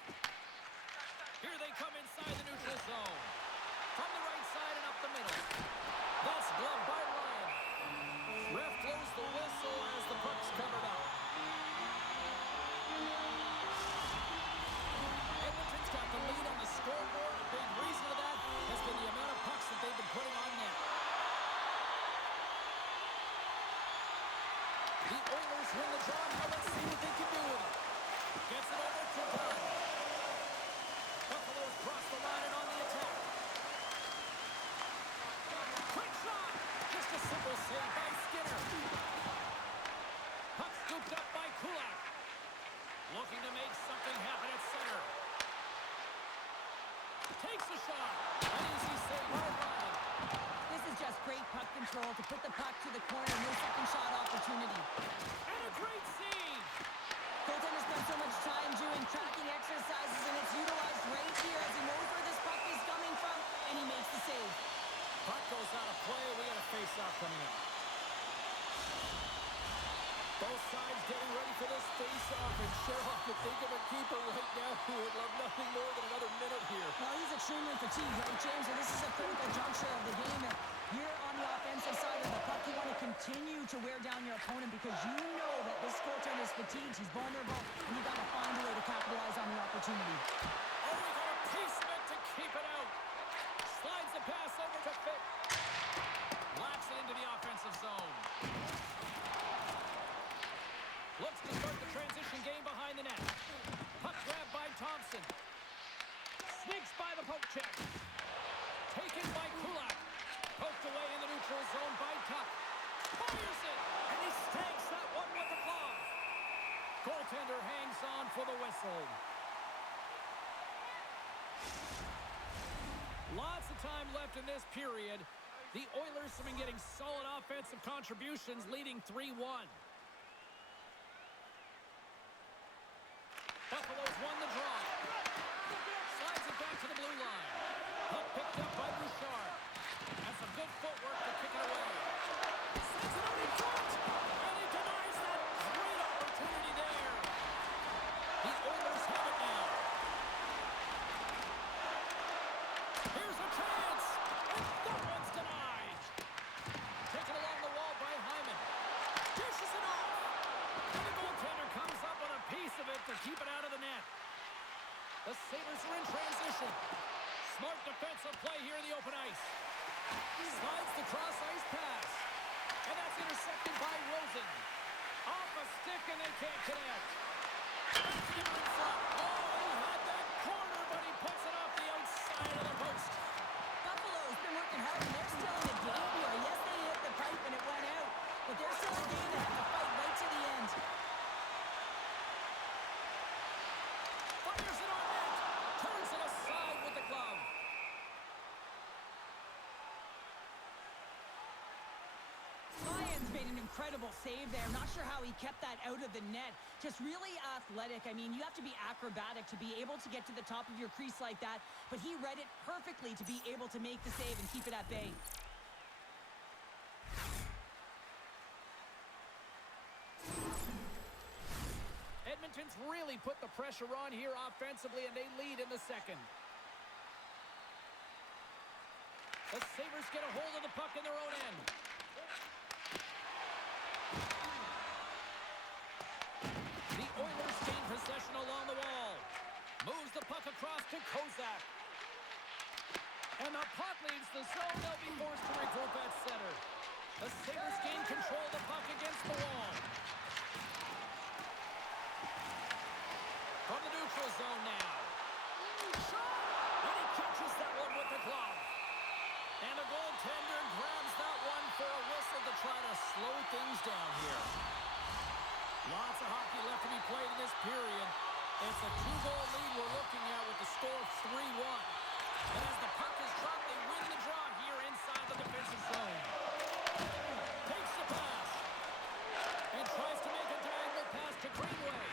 Here they come inside the neutral zone. From the right side and up the middle. That's gloved by Ryan. Ref blows the whistle as the puck's covered up. Edmonton's got the lead on the scoreboard. A big reason for that has been the amount of pucks that they've been putting on net. The Oilers win the draw. Now let's see what they can do with it. Gets it over to Dunn. Buffalo's crossed the line and on the attack. Quick shot! Just a simple save by Skinner. Puck scooped up by Kulak. Looking to make something happen at center. Takes a shot. An easy save by Ryan. This is just great puck control to put the puck to the corner. No second shot opportunity. And a great save. Goaltender spent so much time doing tracking exercises, and it's utilized right here as he knows where this puck is coming from, and he makes the save. Puck goes out of play. We got a face-off coming up. Both sides getting ready for this face-off, and Sherlock could think of a keeper right now who would love nothing more than another minute here. Well, he's extremely fatigued, right, James? And this is a critical juncture of the game. And you're on the offensive side of the puck. You want to continue to wear down your opponent because you know that this goaltender is fatigued. He's vulnerable, and you got to find a way to capitalize on the opportunity. Oh, we got a piece-meant to keep it out. Slides the pass over to Fitt. Locks it into the offensive zone. Looks to start the transition game behind the net. Puck grabbed by Thompson. Sneaks by the poke check. Taken by Kulak. Poked away in the neutral zone by Tuck. Fires it. whistle. Lots of time left in this period. The Oilers have been getting solid offensive contributions, leading 3-1. Buffalo's won the draw. Slides it back to the blue line. Puck picked up by Bouchard. And some good footwork to kick it away. Slides it out in front. And he denies that. Great opportunity there. The Oilers have it now. Here's a chance. And that one's denied. Taken along the wall by Hyman. Dishes it off. And the goaltender comes up with a piece of it to keep it out of the net. The Sabres are in transition. Smart defensive play here in the open ice. Slides the cross-ice pass. And that's intercepted by Rosen. Off a stick and they can't connect. That's in front. Oh, he had that corner, but he puts it off the outside of the post. Buffalo's been working hard, and they're still in the game here. Yes, they hit the pipe and it went out, but they're still in the game. They have to fight right to the end. Fires it on net. Turns it aside with the glove. Lyons made an incredible save there. I'm not sure how he kept that out of the net. Just really athletic. I mean, you have to be acrobatic to be able to get to the top of your crease like that, but he read it perfectly to be able to make the save and keep it at bay. Edmonton's really put the pressure on here offensively, and they lead in the second. The Sabres get a hold of the puck in their own end. The Oilers gain possession along the wall. Moves the puck across to Kozak. And the puck leaves the zone. They'll be forced to regroup at center. The Sabres gain control of the puck against the wall. From the neutral zone now. And he catches that one with the glove. And the goaltender grabs that one for a whistle to try to slow things down here. Lots of hockey left to be played in this period. It's a 2-goal lead we're looking at with the score of 3-1. And as the puck is dropped, they win the draw here inside the defensive zone. Takes the pass. And tries to make a diagonal pass to Greenway.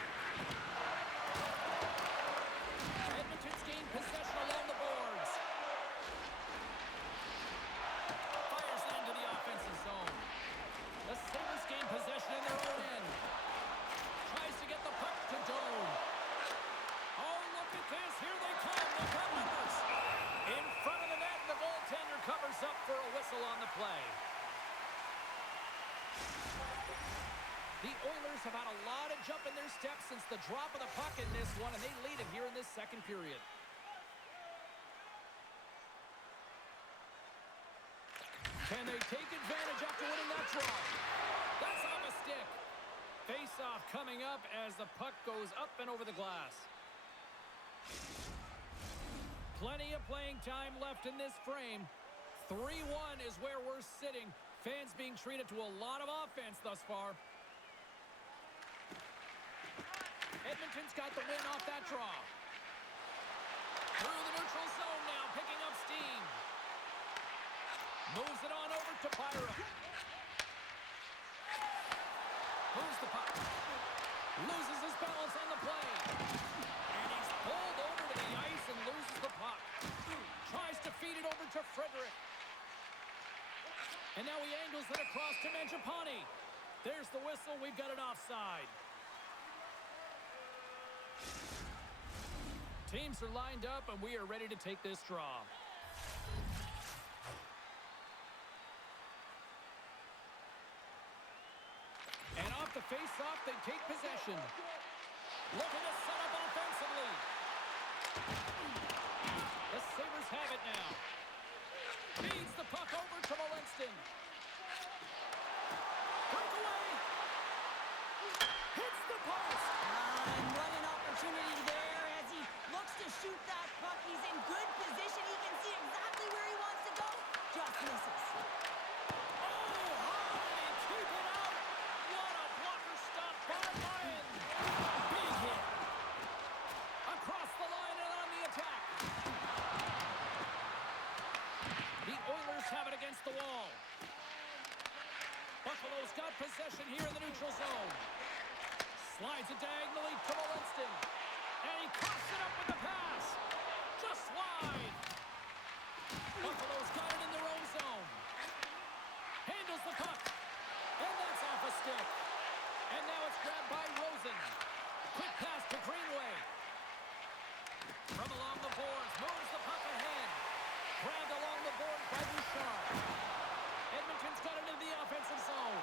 Edmonton's gained possession along the boards. Fires it into the offensive zone. The Sabres gain possession in their own end. Tries to get the puck to Dome. Oh, look at this. Here they come. The Cubs. In front of the net, the goaltender covers up for a whistle on the play. The Oilers have had a lot of jump in their steps since the drop of the puck in this one, and they lead it here in this second period. Can they take advantage after winning that draw? That's on the stick. Face-off coming up as the puck goes up and over the glass. Plenty of playing time left in this frame. 3-1 is where we're sitting. Fans being treated to a lot of offense thus far. Edmonton's got the win off that draw. Through the neutral zone now, picking up steam. Moves it on over to Byram. Moves the puck. Loses his balance on the play. And he's pulled over to the ice and loses the puck. Tries to feed it over to Frederick. And now he angles it across to Mangiapane. There's the whistle. We've got an offside. Teams are lined up, and we are ready to take this draw. And off the face-off, they take possession. Looking to set up offensively. The Sabres have it now. Feeds the puck over to Molinston. Breakaway. Hits the post. And what an opportunity there as he looks to shoot that puck. He's in good position. He can see exactly where he wants to go. Just misses. Oh, how did he keep it out? What a blocker stop by Lyons. Big hit. Buffalo's got possession here in the neutral zone. Slides it diagonally to Molinston. And he coughs it up with the pass. Just wide. Buffalo's got it in their own zone. Handles the puck. And that's off a stick. And now it's grabbed by Rosen. Quick pass to Greenway. From along the boards, moves the puck ahead. Grabbed along the boards by Bouchard. Edmonton's got it into the offensive zone.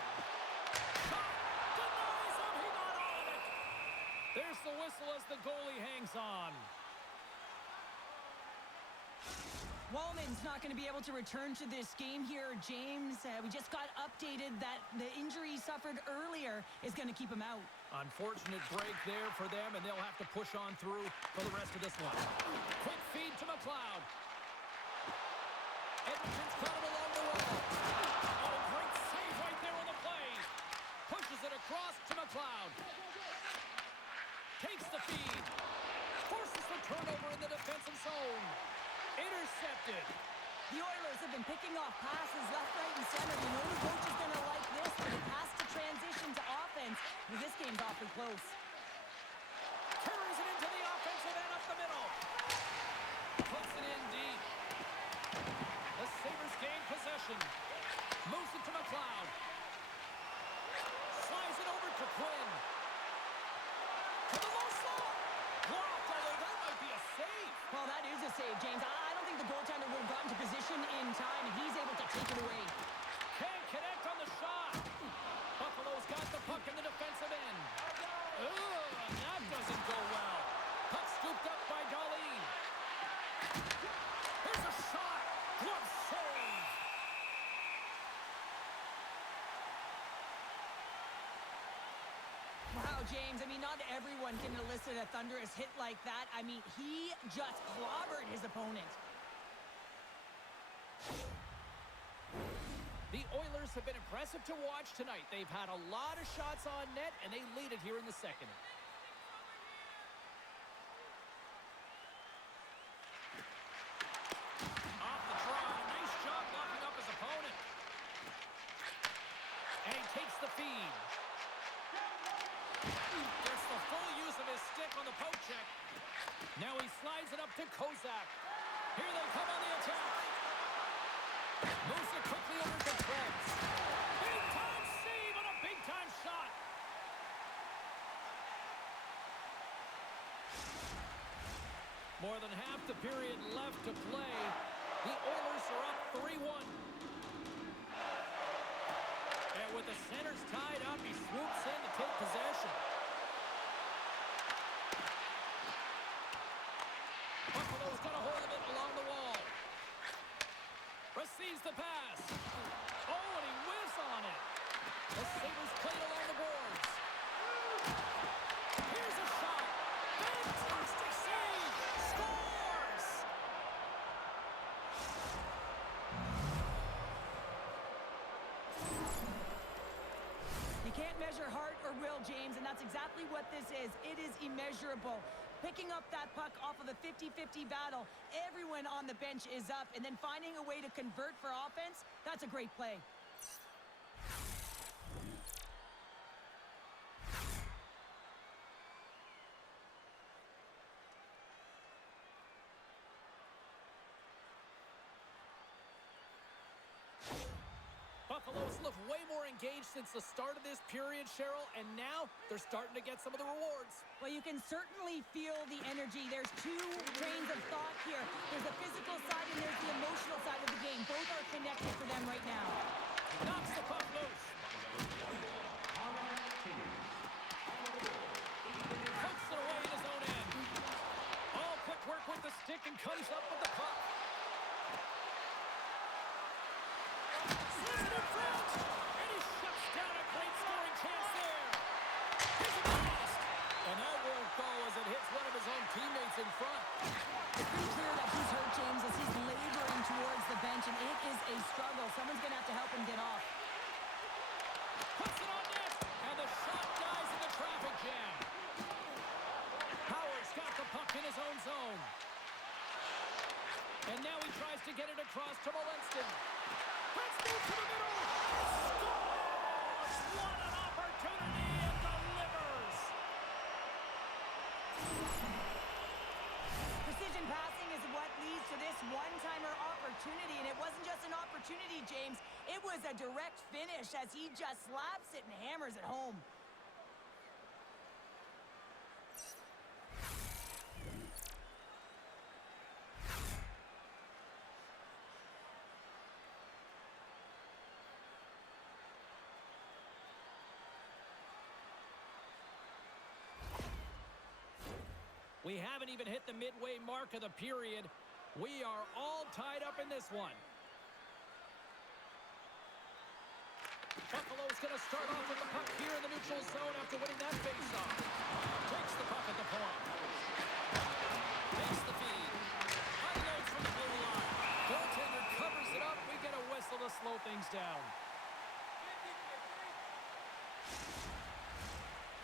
Shot! Denies him! He got all of it! There's the whistle as the goalie hangs on. Wallman's not going to be able to return to this game here, James. We just got updated that the injury he suffered earlier is going to keep him out. Unfortunate break there for them, and they'll have to push on through for the rest of this one. Quick feed to McLeod. Edmonton's got it along the wall. Oh, great save right there on the play. Pushes it across to McLeod. Takes the feed. Forces the turnover in the defensive zone. Intercepted. The Oilers have been picking off passes left, right, and center. You know the coach is going to like this, but it has to transition to offense. This game's awfully close. Carries it into the offensive end up the middle. Puts it in deep. The Sabres gain possession. Moves it to McLeod. Slides it over to Quinn. To the low slot. Blocked, although that might be a save. Well, that is a save, James. I don't think the goaltender would have gotten to position in time, and he's able to take it away. Can't connect on the shot. Buffalo's got the puck in the defensive end. Ooh, that doesn't go well. Puck scooped up by Darlene. Here's a shot. Glove save. Wow, James, I mean, not everyone can elicit a thunderous hit like that. I mean, he just clobbered his opponent. The Oilers have been impressive to watch tonight. They've had a lot of shots on net, and they lead it here in the second. Off the draw. Nice job locking up his opponent. And he takes the feed. Gets the full use of his stick on the poke check. Now he slides it up to Kozak. Here they come on the attack. Moves it quickly over to Krebs. Big-time save and a big-time shot. More than half the period left to play. The Oilers are up 3-1. And with the centers tied up, he swoops in to take possession. Buffalo's got a hold of it along the wall. Receives the pass. Oh, and he whiffs on it. The Sabres play it along the boards. Here's a shot. Fantastic save. Scores! You can't measure heart or will, James, and that's exactly what this is. It is immeasurable. Picking up that puck off of a 50-50 battle, everyone on the bench is up, and then finding a way to convert for offense, that's a great play. Buffalo's looked way more engaged since the start of this period, Cheryl, and now they're starting to get some of the rewards. Well, you can certainly feel the energy. There's two trains of thought here. There's the physical side and there's the emotional side of the game. Both are connected for them right now. Knocks the puck loose. Pokes it away in his own end. All quick work with the stick and comes up with the puck. Slings it in front, and he shuts down a great scoring chance there. Here's a blast, and that won't go as it hits one of his own teammates in front. It's pretty clear that he's hurt, James, as he's laboring towards the bench, and it is a struggle. Someone's going to have to help him get off. Puts it on net, and the shot dies in the traffic jam. Howard's got the puck in his own zone. And now he tries to get it across to Molinston. Let's move to the middle. Scores! is a direct finish as he just slaps it and hammers it home. We haven't even hit the midway mark of the period. We are all tied up in this one. Buffalo's going to start off with the puck here in the neutral zone after winning that faceoff. Takes the puck at the point. Takes the feed. Unloads from the blue line. Goaltender covers it up. We get a whistle to slow things down.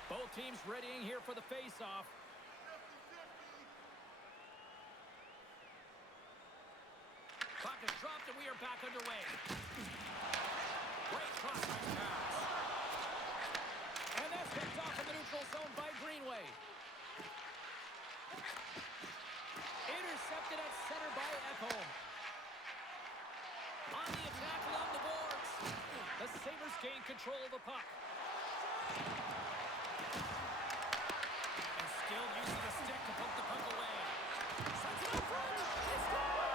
Both teams readying here for the faceoff. Puck is dropped and we are back underway. Great cross-ice pass. And that's picked off in the neutral zone by Greenway. Intercepted at center by Ekholm. On the attack along the boards. The Sabres gain control of the puck. And still using the stick to poke the puck away. Sends it up front. He scores!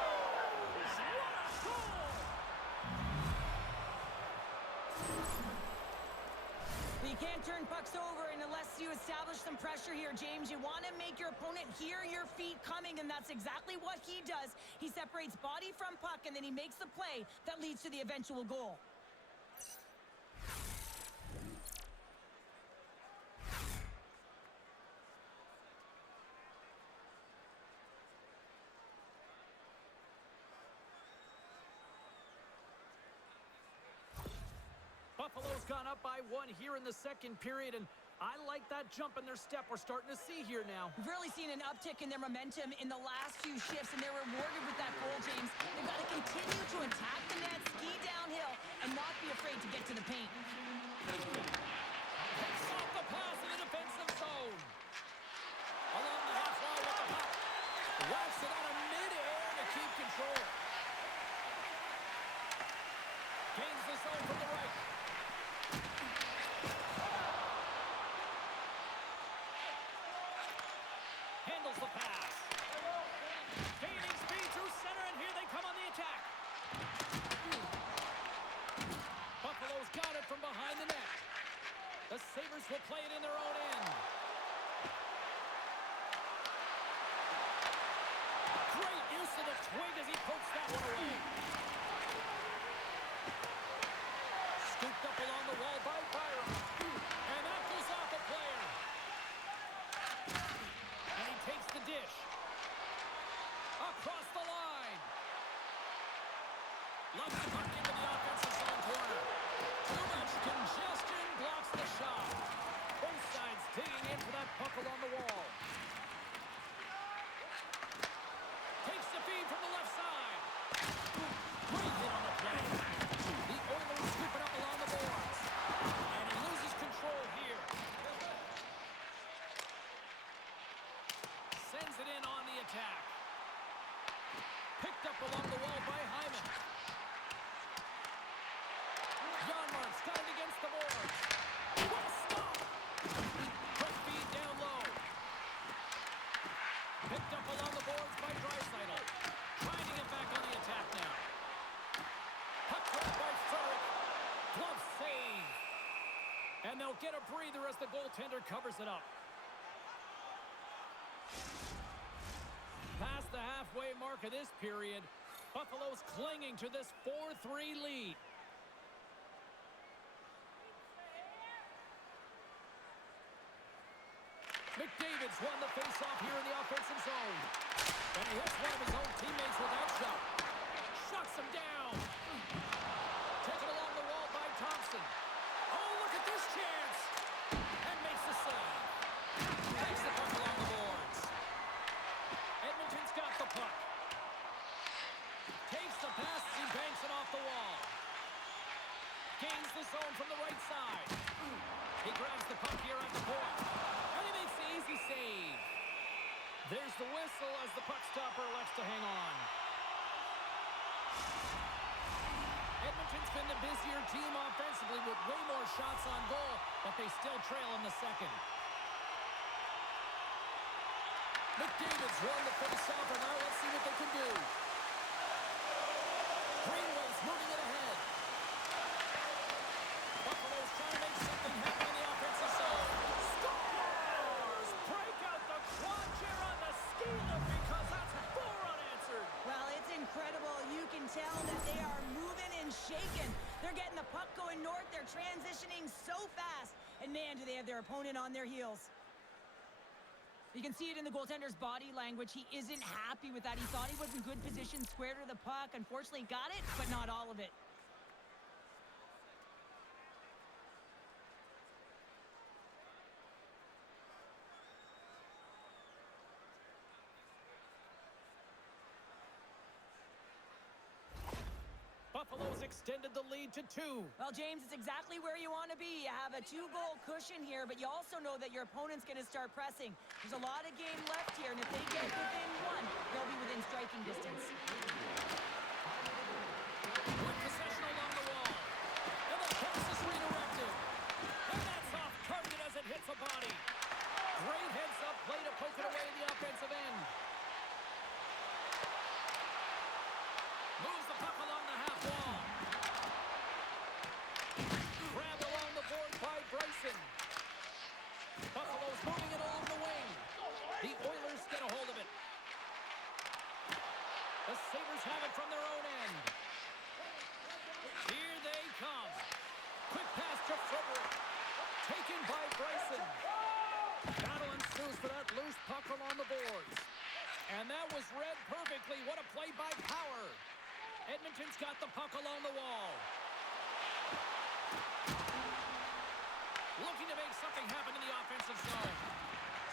You can't turn pucks over unless you establish some pressure here, James. You want to make your opponent hear your feet coming, and that's exactly what he does. He separates body from puck, and then he makes the play that leads to the eventual goal. Buffalo's gone up by 1 here in the second period, and I like that jump in their step we're starting to see here now. We've really seen an uptick in their momentum in the last few shifts, and they're rewarded with that goal, James. They've got to continue to attack the net, ski downhill, and not be afraid to get to the paint. Picks off the pass in the defensive zone. Along the half wall with the puck. Whacks it out of midair to keep control. Gains the zone from the right. Handles the pass. Gaining speed through center, and here they come on the attack. Buffalo's got it from behind the net. The Sabres will play it in their own end. Great use of the twig as he pokes that one away. Scooped up along the wall by Byron. And that goes off the player. And he takes the dish. Across the line. Loves the puck into the offensive zone corner. Too much congestion blocks the shot. Both sides digging in for that puck along the wall. Takes the feed from the left side. Great hit on the play. The Oilers scoop it up along the boards. And he loses control here. Sends it in on the attack. Picked up along the wall by Hyman. Janmark's got it against the boards. What a stop! Quick feed down low. Picked up along the boards by Draisaitl. Trying to get back on the attack now. Puck grab by Furrick. Glove save. And they'll get a breather as the goaltender covers it up. Past the halfway mark of this period, Buffalo's clinging to this 4-3 lead. McDavid's won the faceoff here in the offensive zone. And he hits one of his own teammates with that shot. Shuts him down. Taken along the wall by Thompson. Oh, look at this chance. And makes the save. Takes the puck along the boards. Edmonton's got the puck. Takes the pass as he banks it off the wall. Gains the zone from the right side. He grabs the puck here at the point. And he makes the easy save. There's the whistle as the puck stopper elects to hang on. team offensively with way more shots on goal, but they still trail in the second. McDavid's won the face-off, and now let's see what they can do. Greenway's moving it ahead. Buffalo's trying to make something happen in the offensive zone. Scores! Break out the quad chair on the ski lift because that's 4 unanswered. Well, it's incredible. You can tell that they are moving and shaking. They're getting the puck going north. They're transitioning so fast. And man, do they have their opponent on their heels. You can see it in the goaltender's body language. He isn't happy with that. He thought he was in good position, square to the puck. Unfortunately, got it, but not all of it. Buffalo's extended the lead to 2. Well, James, it's exactly where you want to be. You have a 2-goal cushion here, but you also know that your opponent's going to start pressing. There's a lot of game left here, and if they get within 1, they'll be within striking distance. With possession along the wall. And the pass is redirected. And that's off target as it hits a body. Great heads-up play to poke it away in the offensive end. Moves the puck along the half wall. Grabbed along the board by Bryson. Buffalo's moving it along the wing. The Oilers get a hold of it. The Sabres have it from their own end. Here they come. Quick pass to Frederick. Taken by Bryson. Battle ensues for that loose puck along the boards. And that was read perfectly. What a play by Power. Edmonton's got the puck along the wall. Looking to make something happen in the offensive zone.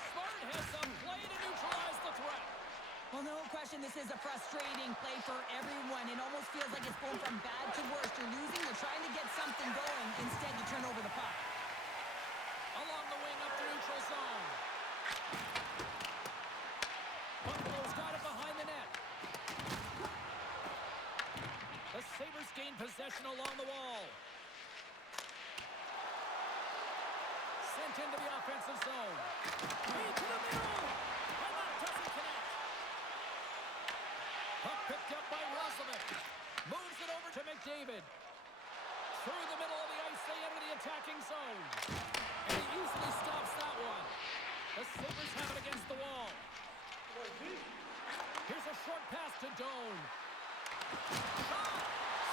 Smart has some play to neutralize the threat. Well, no question, this is a frustrating play for everyone. It almost feels like it's going from bad to worse. You're losing, you're trying to get something going. Instead, you turn over the puck. Along the wing up the neutral zone. Buffalo's got it behind the net. The Sabres gain possession along the wall. Sent into the offensive zone. Feed to the middle. And that doesn't connect. Puck picked up by Roslovic. Moves it over to McDavid. Through the middle of the ice, they enter the attacking zone. And he easily stops that one. The Sabres have it against the wall. Here's a short pass to Doan. Shot!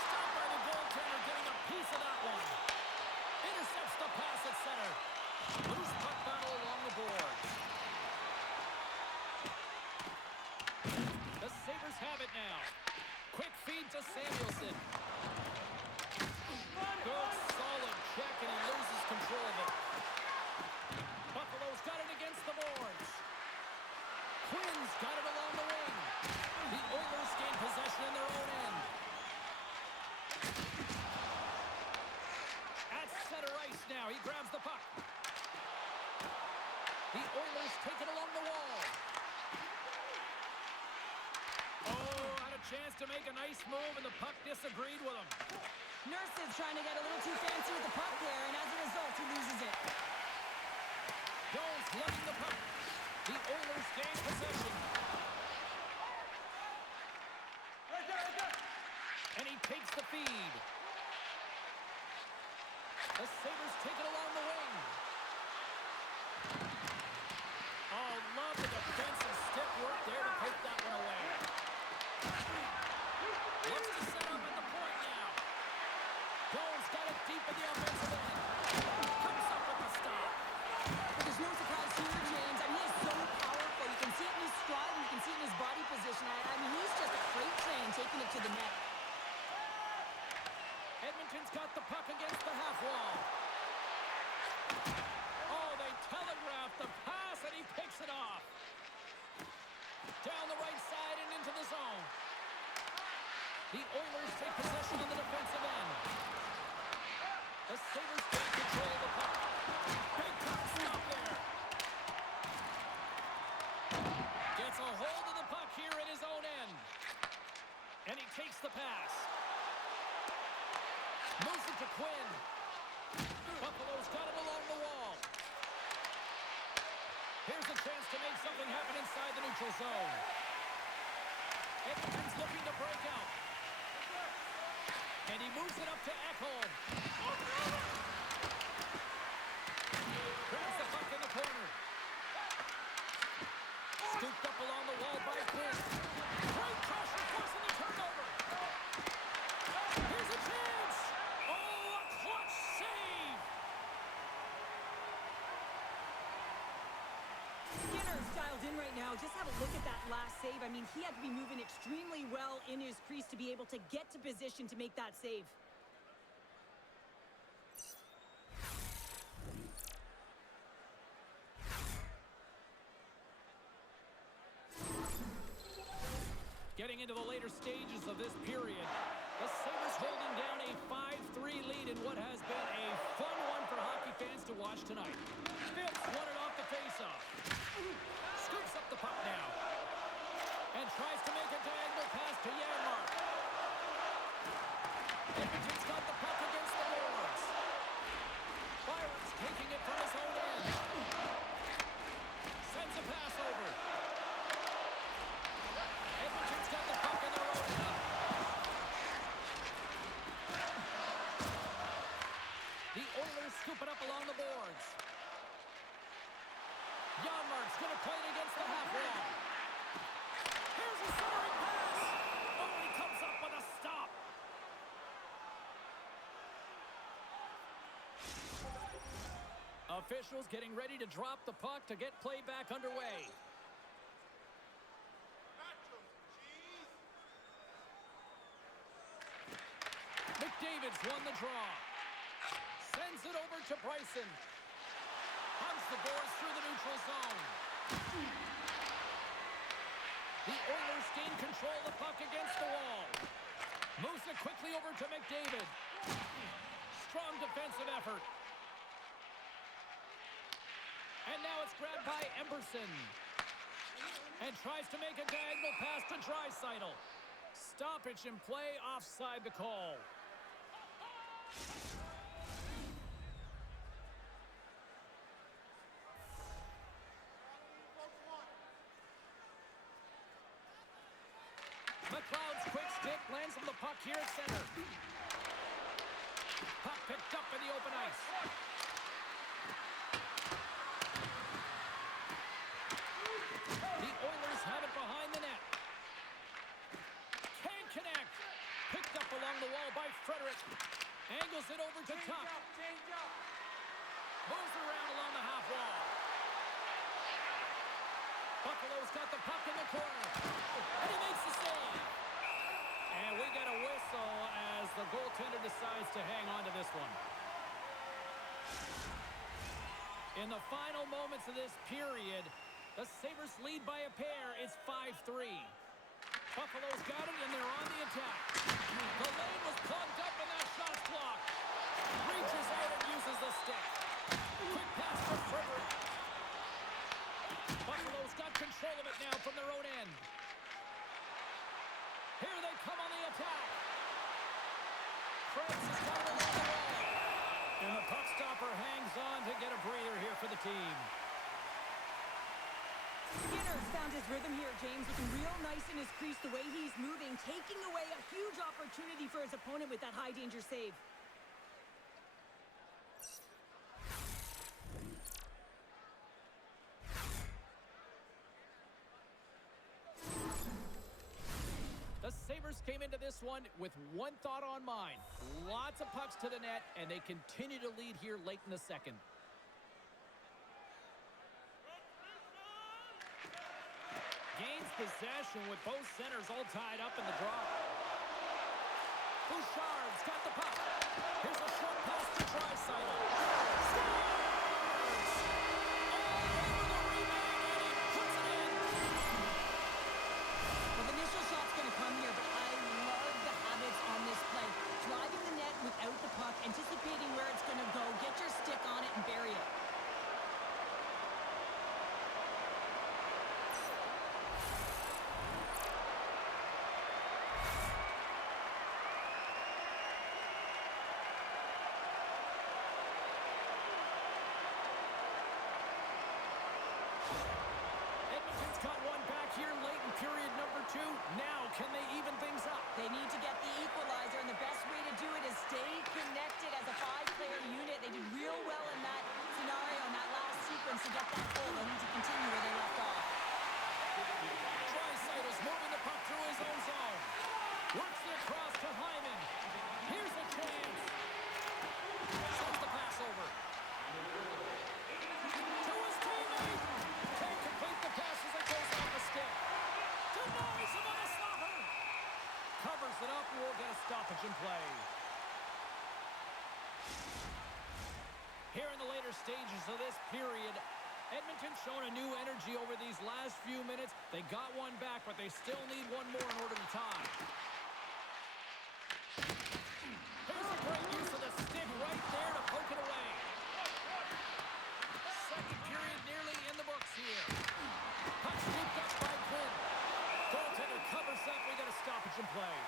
Stopped by the goaltender, getting a piece of that one. Intercepts the pass at center. Loose puck battle along the boards. The Sabres have it now. Quick feed to Samuelson. Good, solid check, and he loses control of it. Buffalo's got it against the boards. Quinn's got it along the wing. The Oilers gain possession in their own end. At center ice now, he grabs the puck. The Oilers take it along the wall. Oh, had a chance to make a nice move, and the puck disagreed with him. Nurse is trying to get a little too fancy with the puck there, and as a result, he loses it. Jones letting the puck. The Oilers gain possession. And he takes the feed. The Sabres take it along the wing. Oh, love the defensive stick work there to take that one away. Looks to set up at the point now. Jones got it deep in the offensive end. Comes up with the stop. But there's no surprise here, James. I mean, he is so powerful. You can see it in his stride, and you can see it in his body position. I mean, he's just a freight train taking it to the net. Edmonton's got the puck against the half wall. neutral zone. Edmonton's looking to break out. And he moves it up to Ekholm. Grabs the puck in the corner. Scooped up along the wall by Quinn. Great pressure, forcing the turnover. Here's a chance. Oh, a clutch save. Skinner's dialed in right now. Just have a look at that last save. I mean, he had to be moving extremely well in his crease to be able to get to position to make that save. Getting into the later stages of this period, the Sabres holding down a 5-3 lead in what has been a fun one for hockey fans to watch tonight. Phillips won it off the faceoff. Scoops up the puck now. And tries to make a diagonal pass to Janmark. Edmonton's got the puck against the boards. Byron's taking it from his own end. Sends a pass over. Edmonton's got the puck in their own end. The Oilers scoop it up along the boards. Janmark's going to play it against the half wall. Here's a centering pass. Oh, he comes up with a stop. Officials getting ready to drop the puck to get play back underway. McDavid's won the draw. Sends it over to Bryson. Hugs the boards through the neutral zone. The Oilers gain control of the puck against the wall. Moves it quickly over to McDavid. Strong defensive effort. And now it's grabbed by Emberson. And tries to make a diagonal pass to Draisaitl. Stoppage in play, offside the call. McLeod's quick stick lands on the puck here at center. Puck picked up in the open ice. The Oilers have it behind the net. Can't connect. Picked up along the wall by Frederick. Angles it over to Tuck. Moves around along the half wall. Buffalo's got the puck in the corner. And he makes the save. And we get a whistle as the goaltender decides to hang on to this one. In the final moments of this period, the Sabres lead by a pair. It's 5-3. Buffalo's got it, and they're on the attack. The lane was plugged up, and that shot's blocked. Reaches out and uses the stick. Quick pass for Frederick. Buffalo's got control of it now from their own end. Here they come on the attack. Krebs has got it along the wall. And the puck stopper hangs on to get a breather here for the team. Skinner's found his rhythm here, James. Looking real nice in his crease, the way he's moving, taking away a huge opportunity for his opponent with that high-danger save. The Sabres came into this one with one thought on mind. Lots of pucks to the net, and they continue to lead here late in the second. Gains possession with both centers all tied up in the draw. Bouchard's got the puck. Here's a short pass to Draisaitl. Scores! All over the rebound, and he puts it in. Well, the initial shot's going to come here, but I love the habits on this play. Driving the net without the puck, anticipating where it's going to go, get your stick on it and bury it. here late in period number 2. Now, can they even things up? They need to get the equalizer, and the best way to do it is stay connected as a 5-player unit. They did real well in that scenario, in that last sequence to get that goal. They need to continue where they left off. Draisaitl moving the puck through his own zone. Works it across to Hyman. Here's a chance. Sends the pass over. To his teammate. Can't complete the pass as it goes off the stick. Denies him on a slaughter. Covers it up and we'll get a stoppage in play. Here in the later stages of this period, Edmonton's shown a new energy over these last few minutes. They got one back, but they still need one more in order to tie. Here's a great use of the stick right there to poke it away. Second period nearly in the books here. Puck scooped up by Quinn. Goaltender covers up. We got a stoppage in play.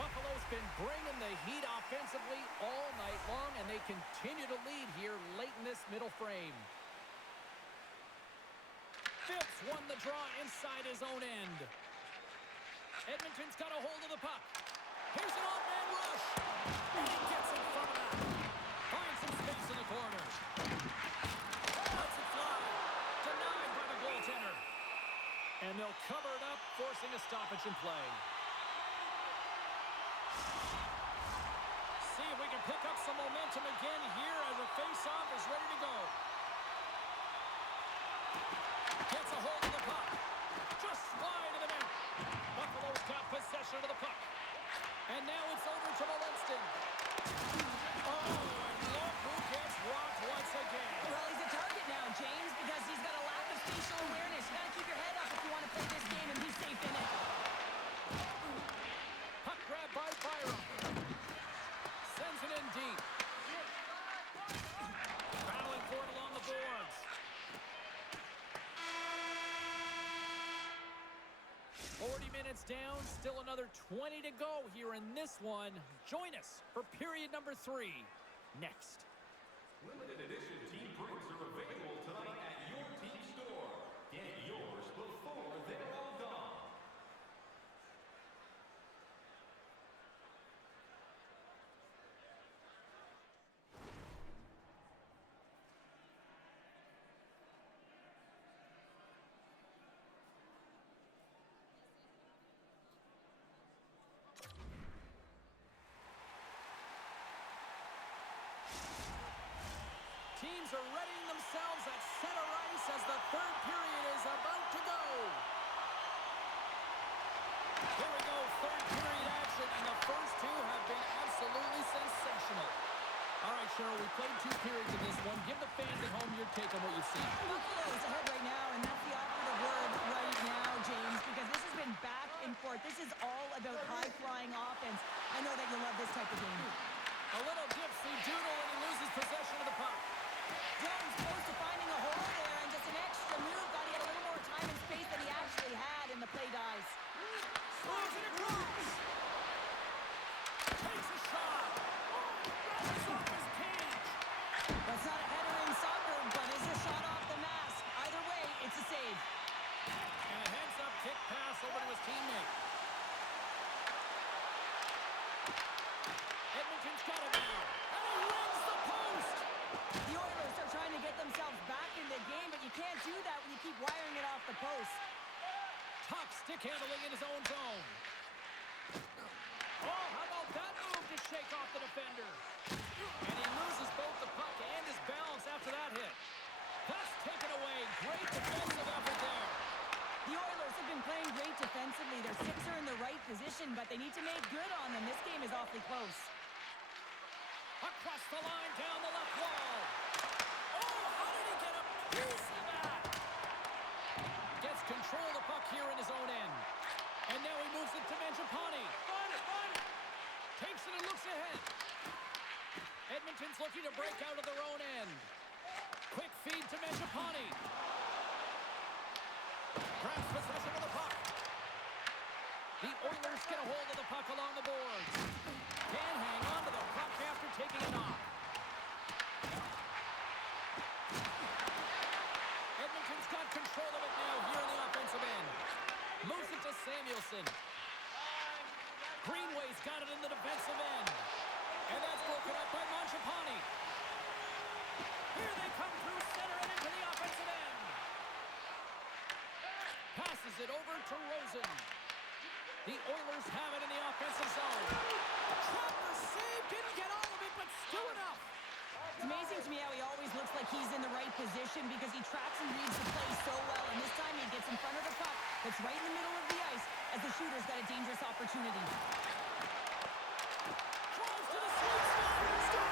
Buffalo's been bringing the heat offensively all night long, and they continue to lead here late in this middle frame. Phipps won the draw inside his own end. Edmonton's got a hold of the puck. Here's an odd-man rush. And he gets in front of that. Finds some space in the corner. Lets it fly. Denied by the goaltender. And they'll cover it up, forcing a stoppage in play. See if we can pick up some momentum again here as the face-off is ready to go. Gets a hold of the puck. Just wide of the net. Buffalo's got possession of the puck. And now it's over to Walensky. Oh, and look who gets rocked once again. Well, he's a target now, James, because he's got a lack of spatial awareness. You got to keep your head up if you want to play this game and be safe in it. Puck grab by Byram. Sends it in deep. Battling for it along the boards. 40 minutes down, still another 20 to go here in this one. Join us for period number 3 next. Limited edition team prints are available tonight at your team store. Get yours before they're all gone. Teams are readying themselves at center ice as the third period is about to go. Here we go, third period action, and the first two have been absolutely sensational. All right, Cheryl, we played 2 periods in this one. Give the fans at home your take on what you've seen. Buffalo is ahead right now, and that's the operative word right now, James, because this has been back and forth. This is all about high-flying offense. I know that you love this type of game. A little dipsy doodle, and he loses possession of the puck. Jones close to finding a hole there, and just an extra move. Thought he had a little more time and space than he actually had, and the play dies. Slows it across. Takes a shot. Grabs off his cage. That's not a header in soccer, but is a shot off the mask. Either way, it's a save. And a heads-up kick pass over to his teammate. Edmonton's got it now. And he wins the post. The Oilers are trying to get themselves back in the game, but you can't do that when you keep wiring it off the post. Top stick handling in his own zone. Oh, how about that move to shake off the defender? And he loses both the puck and his balance after that hit. Pass taken away. Great defensive effort there. The Oilers have been playing great defensively. Their sticks are in the right position, but they need to make good on them. This game is awfully close. Across the line, down the left wall. Oh, how did he get a piece of that? Gets control of the puck here in his own end. And now he moves it to Mangiapane. Takes it and looks ahead. Edmonton's looking to break out of their own end. Quick feed to Mangiapane. Grabs possession of the puck. The Oilers get a hold of the puck along the boards. Can't hang on to the puck after taking it off. The Oilers have it in the offensive zone. Proper save. Didn't get all of it, but still enough. It's amazing to me how he always looks like he's in the right position because he tracks and reads the play so well. And this time he gets in front of the puck that's right in the middle of the ice as the shooter's got a dangerous opportunity. Drives to the sweet spot. Scores!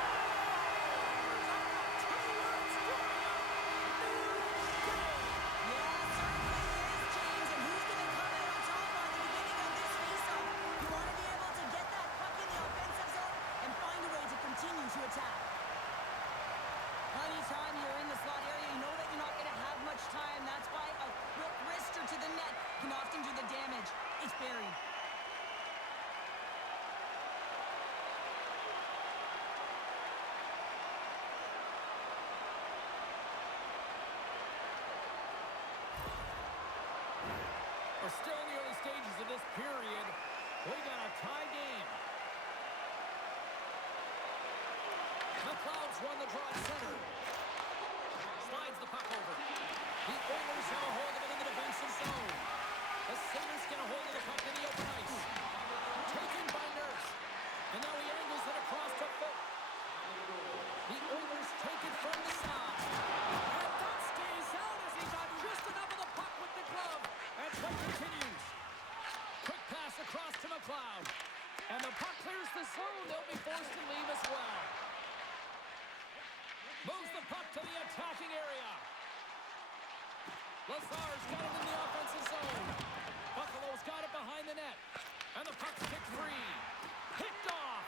Anytime you're in the slot area, you know that you're not going to have much time. That's why a quick wrister to the net can often do the damage. It's buried. We're still in the early stages of this period. We got a tie game. McLeod's won the draw at center. Slides the puck over. The Oilers have a hold of it in the defensive zone. The Sabres get a hold of the puck in the open ice. Taken by Nurse. And now he angles it across to Foot. The Oilers take it from the side. And that stays out as he got just enough of the puck with the glove. And play continues. Quick pass across to McLeod. And the puck clears the zone. They'll be forced to leave as well. Moves the puck to the attacking area. Lazar's got it in the offensive zone. Buffalo's got it behind the net. And the puck's kicked free. Picked off.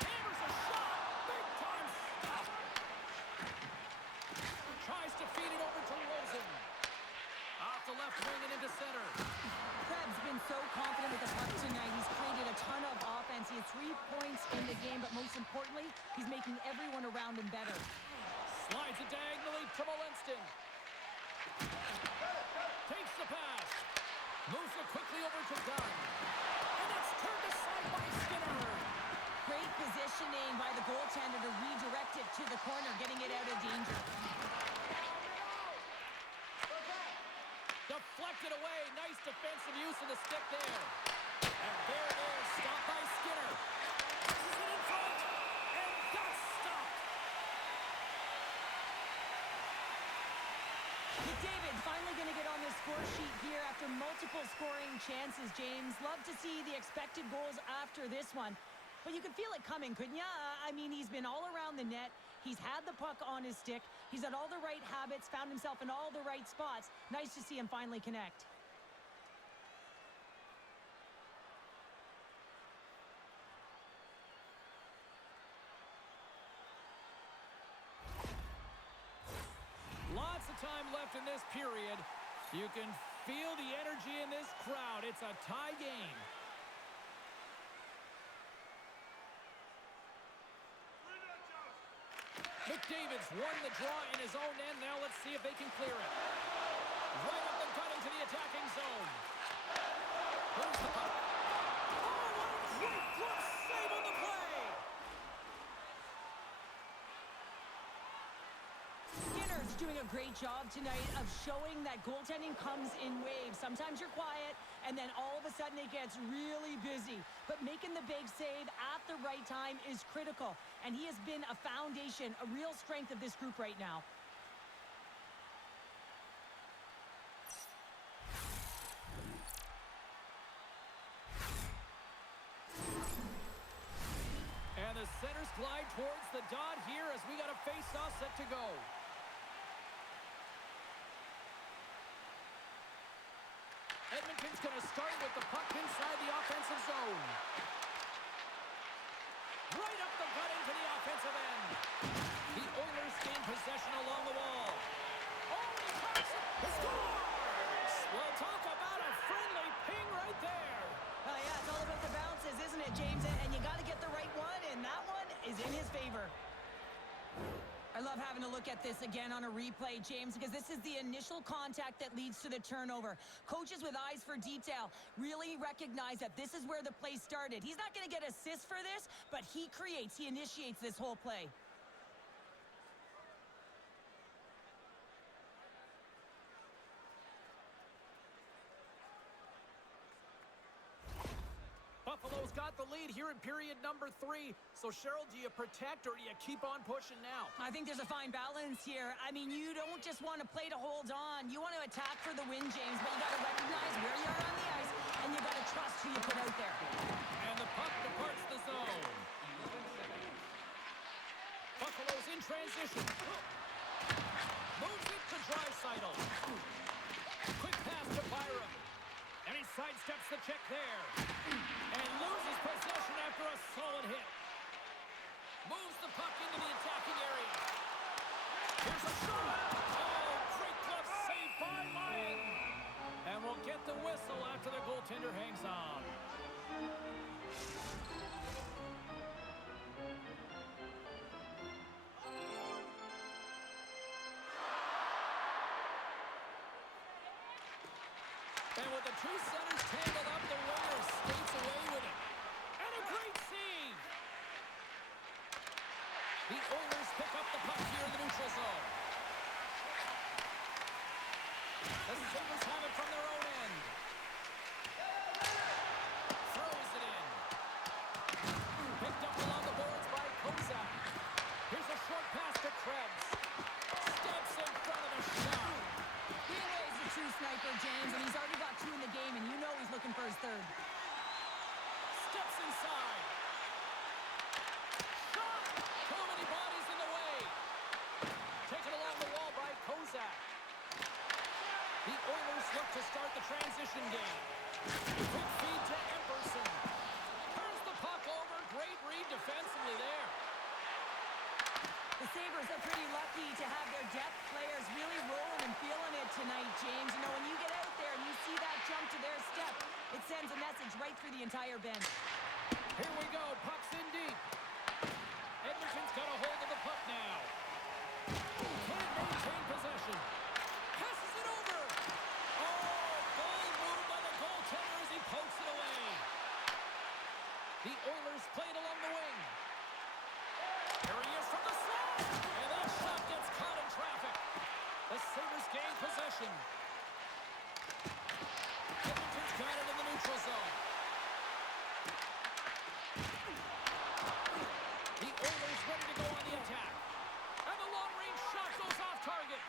Hammers a shot. Big time stop. Tries to feed it over to Rosen. Off the left wing and into center. Krebs been so confident with the puck tonight. He's created a ton of offense. He has 3 points in the game, but most importantly, he's making everyone around him better. Slides it diagonally to Molinston. Takes the pass. Moves it quickly over to Dunn. And that's turned aside by Skinner. Great positioning by the goaltender to redirect it to the corner, getting it out of danger. Deflected away. Nice defensive use of the stick there. And there it is. Stopped by Skinner. Pushes it in front. And that's stopped. McDavid finally going to get on the score sheet here after multiple scoring chances, James. Love to see the expected goals after this one. But you could feel it coming, couldn't you? I mean, he's been all around the net. He's had the puck on his stick. He's had all the right habits, found himself in all the right spots. Nice to see him finally connect. Lots of time left in this period. You can feel the energy in this crowd. It's a tie game. McDavid's won the draw in his own end. Now let's see if they can clear it. Right up the gut into the attacking zone. Here's the puck. Oh, what a great glove save on the play! Skinner's doing a great job tonight of showing that goaltending comes in waves. Sometimes you're quiet, and then all of a sudden it gets really busy. But making the big save at the right time is critical. And he has been a foundation, a real strength of this group right now. And the centers glide towards the dot here as we got a face-off set to go. Edmonton's going to start with the puck inside the offensive zone. Right up the gut into the offensive end. The Oilers gain possession along the wall. Oh, he cracks it. He scores! Well, talk about a friendly ping right there. Oh, yeah, it's all about the bounces, isn't it, James? And you got to get the right one, and that one is in his favor. I love having a look at this again on a replay, James, because this is the initial contact that leads to the turnover. Coaches with eyes for detail really recognize that this is where the play started. He's not going to get assists for this, but he initiates this whole play. lead here in period number 3. So, Cheryl, do you protect or do you keep on pushing now? I think there's a fine balance here. I mean, you don't just want to play to hold on. You want to attack for the win, James, but you got to recognize where you are on the ice, and you got to trust who you put out there. And the puck departs the zone. Buffalo's in transition. Moves it to Draisaitl. Quick pass to Byram. And he sidesteps the check there. And loses possession after a solid hit. Moves the puck into the attacking area. Here's a shot. Oh, great glove save by Lyon. And we'll get the whistle after the goaltender hangs on. And with the two centers tangled up, the runner skates away with it. And a great save! The Oilers pick up the puck here in the neutral zone. The Sabres have it from their own end. Throws it in. Picked up along the boards by Kozak. Here's a short pass to Krebs. Steps in front of the shot. He is a true sniper, James, and he's already got 2 in the game, and you know he's looking for his 3rd. Steps inside. Shot! Too many bodies in the way. Taken along the wall by Kozak. The Oilers look to start the transition game. Quick feed to Emberson. Turns the puck over. Great read defensively there. The Sabres are pretty lucky to have their depth players really rolling and feeling it tonight, James. You know, when you get out there and you see that jump to their step, it sends a message right through the entire bench. Here we go. Puck's in deep. Edmonton's got a hold of the puck now. Can't maintain possession. Passes it over. Oh, bold move by the goaltender as he pokes it away. The Oilers play it along the wing. Here he is from the slot. And that shot gets caught in traffic. The Sabres gain possession. Edmonton's got it in the neutral zone. The Oilers ready to go on the attack. And the long-range shot goes off target.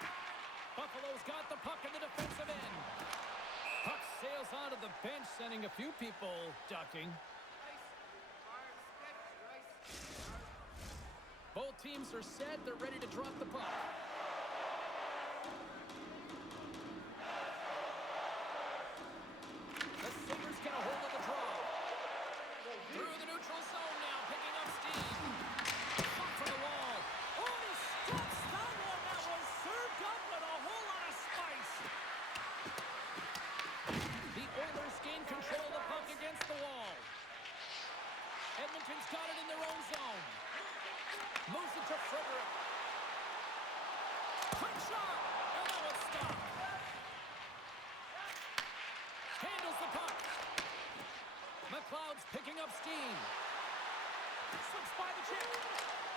Buffalo's got the puck in the defensive end. Puck sails onto the bench, sending a few people ducking. Both teams are set. They're ready to drop the puck. The Sabres get a hold of the draw. Through the neutral zone now, picking up steam. Shot from the wall. Oh, he stops that one. That was served up with a whole lot of spice. The Oilers gain control of the puck against the wall. Edmonton's got it in their own zone. Moves it to Frederick. Quick shot! And that was stopped. Handles the puck. McLeod's picking up steam. Slips by the chip.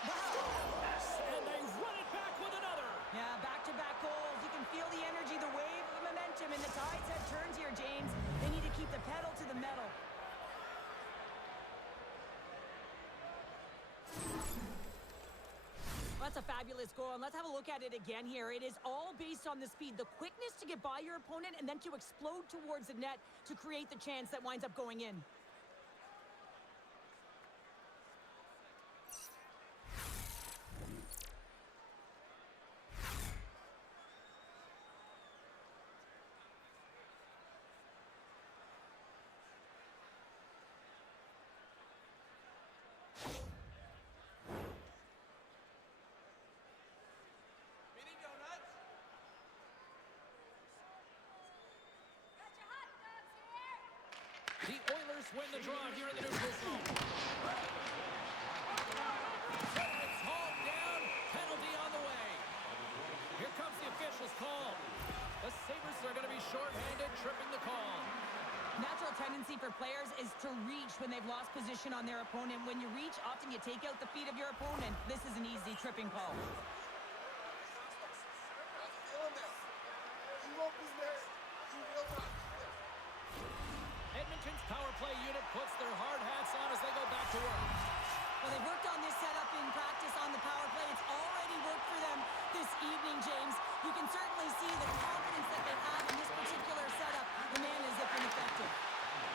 And they run it back with another. Yeah, back-to-back goals. You can feel the energy, the wave, the momentum, and the tides have turned here, James. They need to keep the pedal to the metal. That's a fabulous goal, and let's have a look at it again here. It is all based on the speed, the quickness to get by your opponent, and then to explode towards the net to create the chance that winds up going in. The Oilers win the draw here in the neutral zone. It's hauled down. Penalty on the way. Here comes the official's call. The Sabres are going to be shorthanded, tripping the call. Natural tendency for players is to reach when they've lost position on their opponent. When you reach, often you take out the feet of your opponent. This is an easy tripping call. Edmonton's power play unit puts their hard hats on as they go back to work. Well, they've worked on this setup in practice on the power play. It's already worked for them this evening, James. You can certainly see the confidence that they have in this particular setup. The man is zipping effective.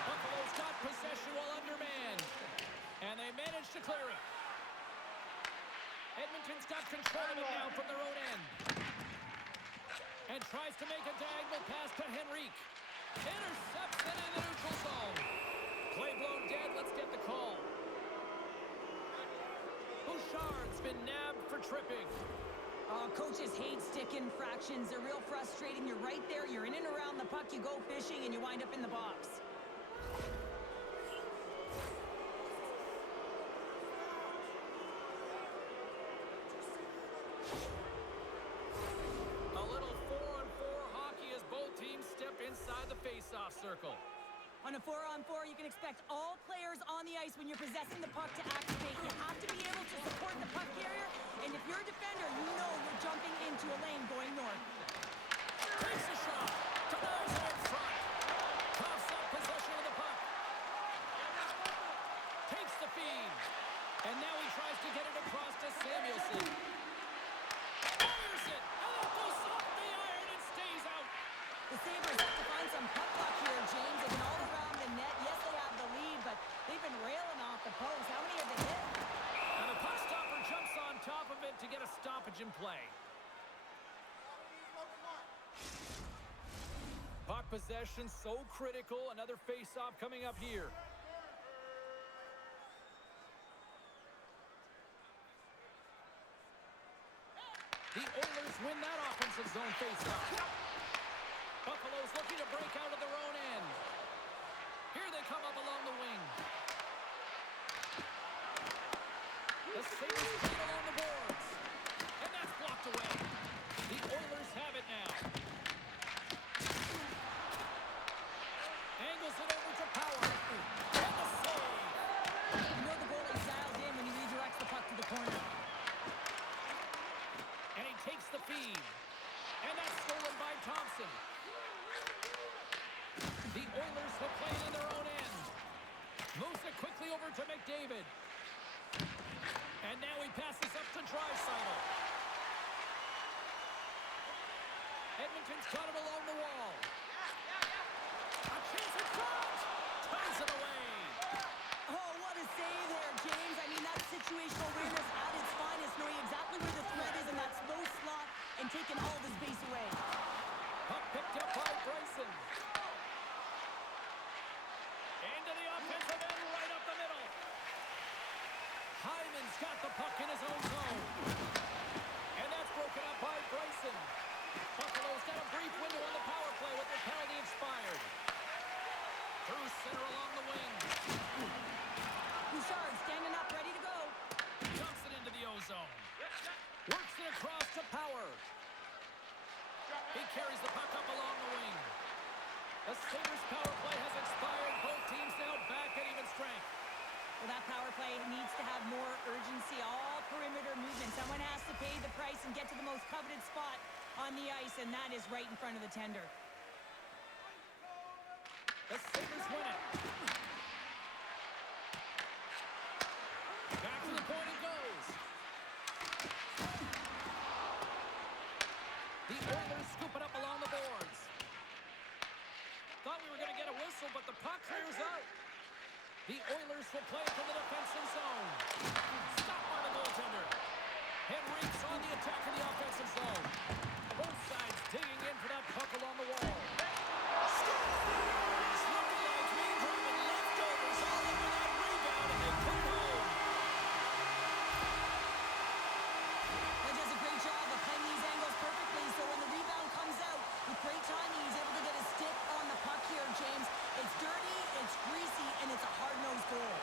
Buffalo's got possession while undermanned. And they managed to clear it. Edmonton's got control of it now from their own end. And tries to make a diagonal pass to Henrique. Intercepts it in the neutral zone. Play blown dead. Let's get the call. Bouchard's been nabbed for tripping. Coaches hate stick infractions. They're real frustrating. You're right there. You're in and around the puck. You go fishing, and you wind up in the box. A little 4-on-4 hockey as both teams step inside the face-off circle. On a 4-on-4, you can expect all players on the ice when you're possessing the puck to activate. You have to be able to support the puck carrier, and if you're a defender, you know you're jumping into a lane going north. Takes a shot. Denies it in front. Coughs up possession of the puck. Takes the feed. And now he tries to get it across to Samuelson. Fires it. And it goes off the iron and stays out. The Sabres have to find some puck luck here, James. They've been all around the net. Yes, they have the lead, but they've been railing off the post. How many have they hit? And the puck stopper jumps on top of it to get a stoppage in play. Puck possession so critical. Another face-off coming up here. The Oilers win that offensive zone face-off. Buffalo's looking to break out of their own end. Here they come up along the wing. The Sabres feed along the boards. And that's blocked away. The Oilers have it now. Angles it over to Power. And the save. You know the goalie's dialed in when he redirects the puck to the corner. And he takes the feed. And that's stolen by Thompson. The Oilers will play it in their own end. Moves it quickly over to McDavid. And now he passes up to Draisaitl. Edmonton's got it along the wall. A chance in front. Ties it away. Oh, what a save there, James. I mean, that's situational awareness at its finest, knowing exactly where the threat is in that slow slot and taking all of his base away. Puck picked up by Bryson. Into the offensive end, right up the middle. Hyman's got the puck in his own zone. And that's broken up by Bryson. Buffalo's got a brief window on the power play with their penalty expired. Through center along the wing. Bouchard standing up, ready to go. Dumps it into the O-zone. Works it across to Power. He carries the puck up along the wing. The Sabres power play has expired. Both teams now back at even strength. Well, that power play needs to have more urgency. All perimeter movement. Someone has to pay the price and get to the most coveted spot on the ice, and that is right in front of the tender. The Sabres win it. Back to the point it goes. The Oilers scoop it up along the boards. Thought we were going to get a whistle, but the puck clears out. The Oilers will play from the defensive zone. Stopped by the goaltender. Henrique's on the attack in the offensive zone. Both sides digging in for that puck along the wall. Scores! Looking like me-driven leftovers all over that rebound, and they put it home. He does a great job of playing these angles perfectly, so when the rebound comes out, with great timing, he's able to get his stick on the puck here, James. It's dirty, it's greasy, and it's a hard-nosed goal.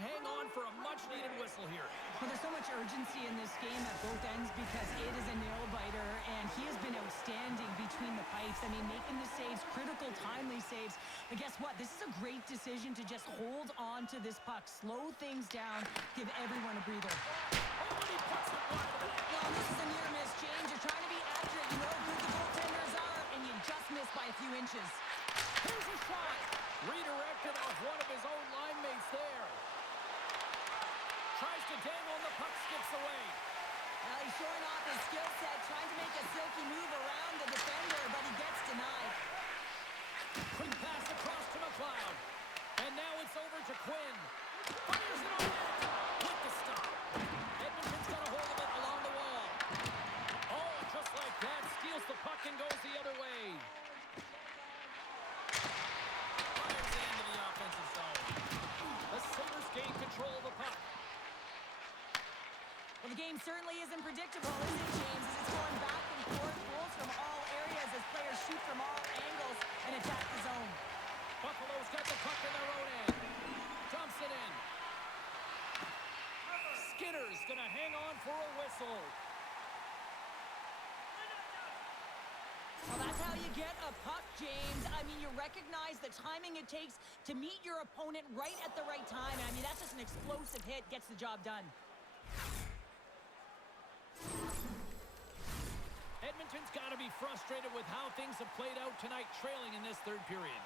hang on for a much-needed whistle here. Well, there's so much urgency in this game at both ends because it is a nail-biter, and he has been outstanding between the pipes. I mean, making the saves, critical, timely saves. But guess what? This is a great decision to just hold on to this puck, slow things down, give everyone a breather. Oh, and he puts it wide of the net. Well, this is a near-miss, James. You're trying to be accurate. You know how good the goaltenders are, and you just missed by a few inches. Here's a shot. Redirected off one of his own line mates there. Tries to dangle and the puck skips away. Well, he's showing off his skill set, trying to make a silky move around the defender, but he gets denied. Quick pass across to McLeod. And now it's over to Quinn. Fires it on net. With the stop. Edmonton's got a hold of it along the wall. Oh, and just like that, steals the puck and goes the other way. Fires it into the offensive zone. The Sabres gain control of the puck. Well, the game certainly isn't predictable, is it, James? As it's going back and forth, goals from all areas as players shoot from all angles and attack the zone. Buffalo's got the puck in their own end. Dumps it in. Skinner's going to hang on for a whistle. Well, that's how you get a puck, James. I mean, you recognize the timing it takes to meet your opponent right at the right time. I mean, that's just an explosive hit, gets the job done. Edmonton's got to be frustrated with how things have played out tonight, trailing in this third period.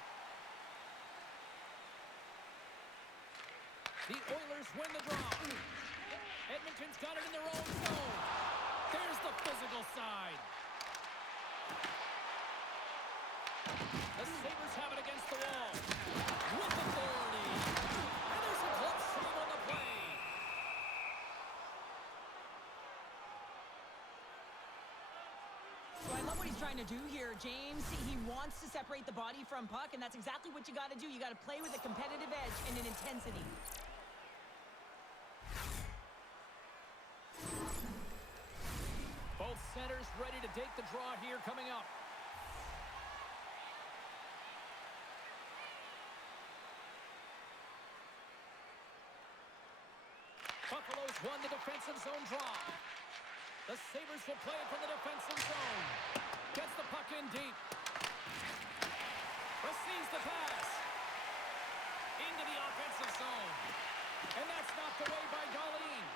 The Oilers win the draw. Edmonton's got it in their own zone. There's the physical side. The Sabres have it against the wall. With authority. And there's a glove save on the play. So I love what he's trying to do here, James. He wants to separate the body from puck, and that's exactly what you got to do. You got to play with a competitive edge and an intensity. Both centers ready to take the draw here coming up. Buffalo's won the defensive zone draw. The Sabres will play it from the defensive zone. Gets the puck in deep. Receives the pass. Into the offensive zone. And that's knocked away by Darlene.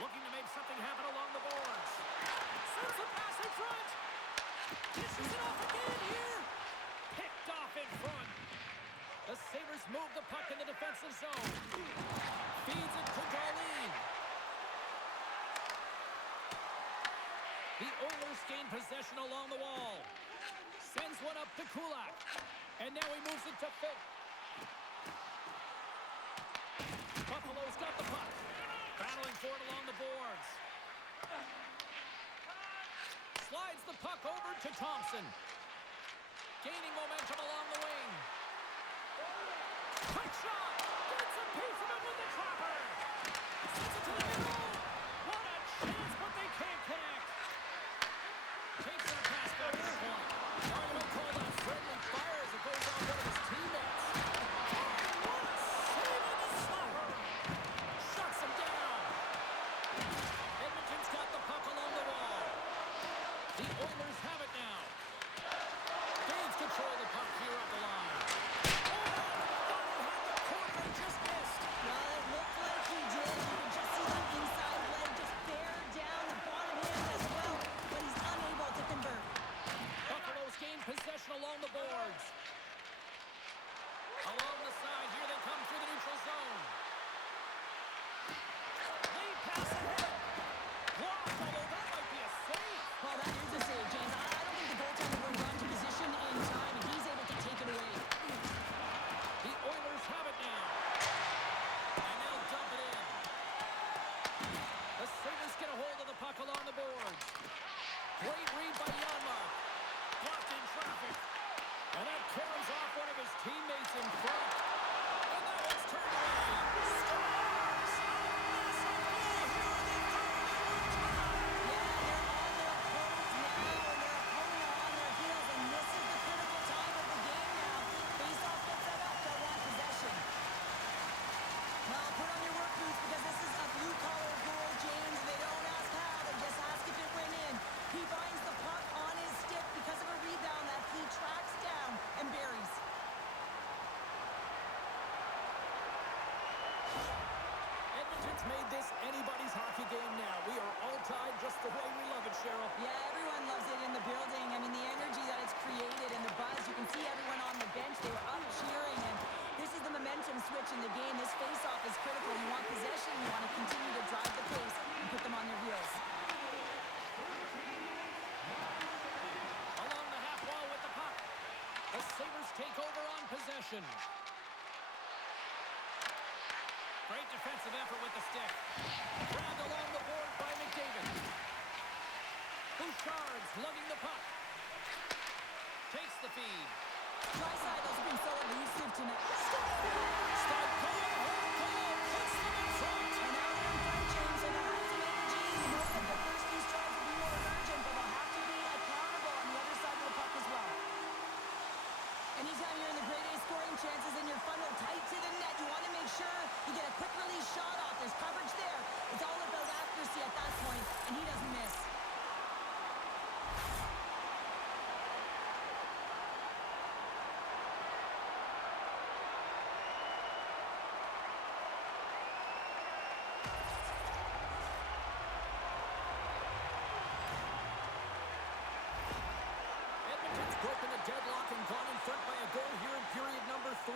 Looking to make something happen along the boards. Sends the pass in front. Dishes it off again here. Picked off in front. The Sabres move the puck in the defensive zone. Feeds it to Darlene. The Oilers gain possession along the wall. Sends one up to Kulak. And now he moves it to Fitt. Buffalo's got the puck. Battling for it along the boards. Slides the puck over to Thompson. Gaining momentum along the wing. Quick shot! Gets a piece of it with the trapper! Sends it to the middle! What a chance, but they can't connect! Takes a pass back to the point. Mario called on friendly fire as it goes on one of his teammates. Oh, what a save on the slapper! Shuts him down! Edmonton's got the puck along the wall. The Oilers have it now. Gains control of the puck here up the line. Just missed. Well, it looked like he did. You can just see that inside leg just bear down the bottom hand as well, but he's unable to convert. Buffalo's gained possession along the boards. Along the side, here they come through the neutral zone. Lead pass ahead. Blocked, although that might be a save. Well, that is a save, James. I don't think the goaltender will run to position in time, and he's able to take it away. The Oilers have it now. And they'll dump it in. The Sabres get a hold of the puck along the boards. Great read by Janmark. Blocked in traffic. And that carries off one of his teammates in front. And that one's turned away. Scores! Massive goal here in the third. Yeah, they're on their toes now, and their opponent are on their heels, and this is the critical time of the game now. Face-off gets set up, they'll want possession. It's made this anybody's hockey game now. We are all tied just the way we love it, Cheryl. Yeah, everyone loves it in the building. I mean, the energy that it's created and the buzz. You can see everyone on the bench. They were up cheering, and this is the momentum switch in the game. This face-off is critical. You want possession. You want to continue to drive the pace and put them on their heels. Along the half wall with the puck. The Sabres take over on possession. Great defensive effort with the stick. Grabbed along the board by McDavid. Bouchard's lugging the puck. Takes the feed. Draisaitl has been so elusive tonight. Start going, home goal, puts them in front. And now they're in front, James, and they'll have to make a change. You know that the first few strides will be more urgent, but they'll have to be accountable on the other side of the puck as well. Anytime you're in the grade A scoring chances and you're funneled tight to the net, you want to make sure you get a quick release shot off. There's coverage there. It's all about accuracy at that point, and he doesn't miss. Edmonton's broken the deadlock and gone in front by a goal here in period number 3.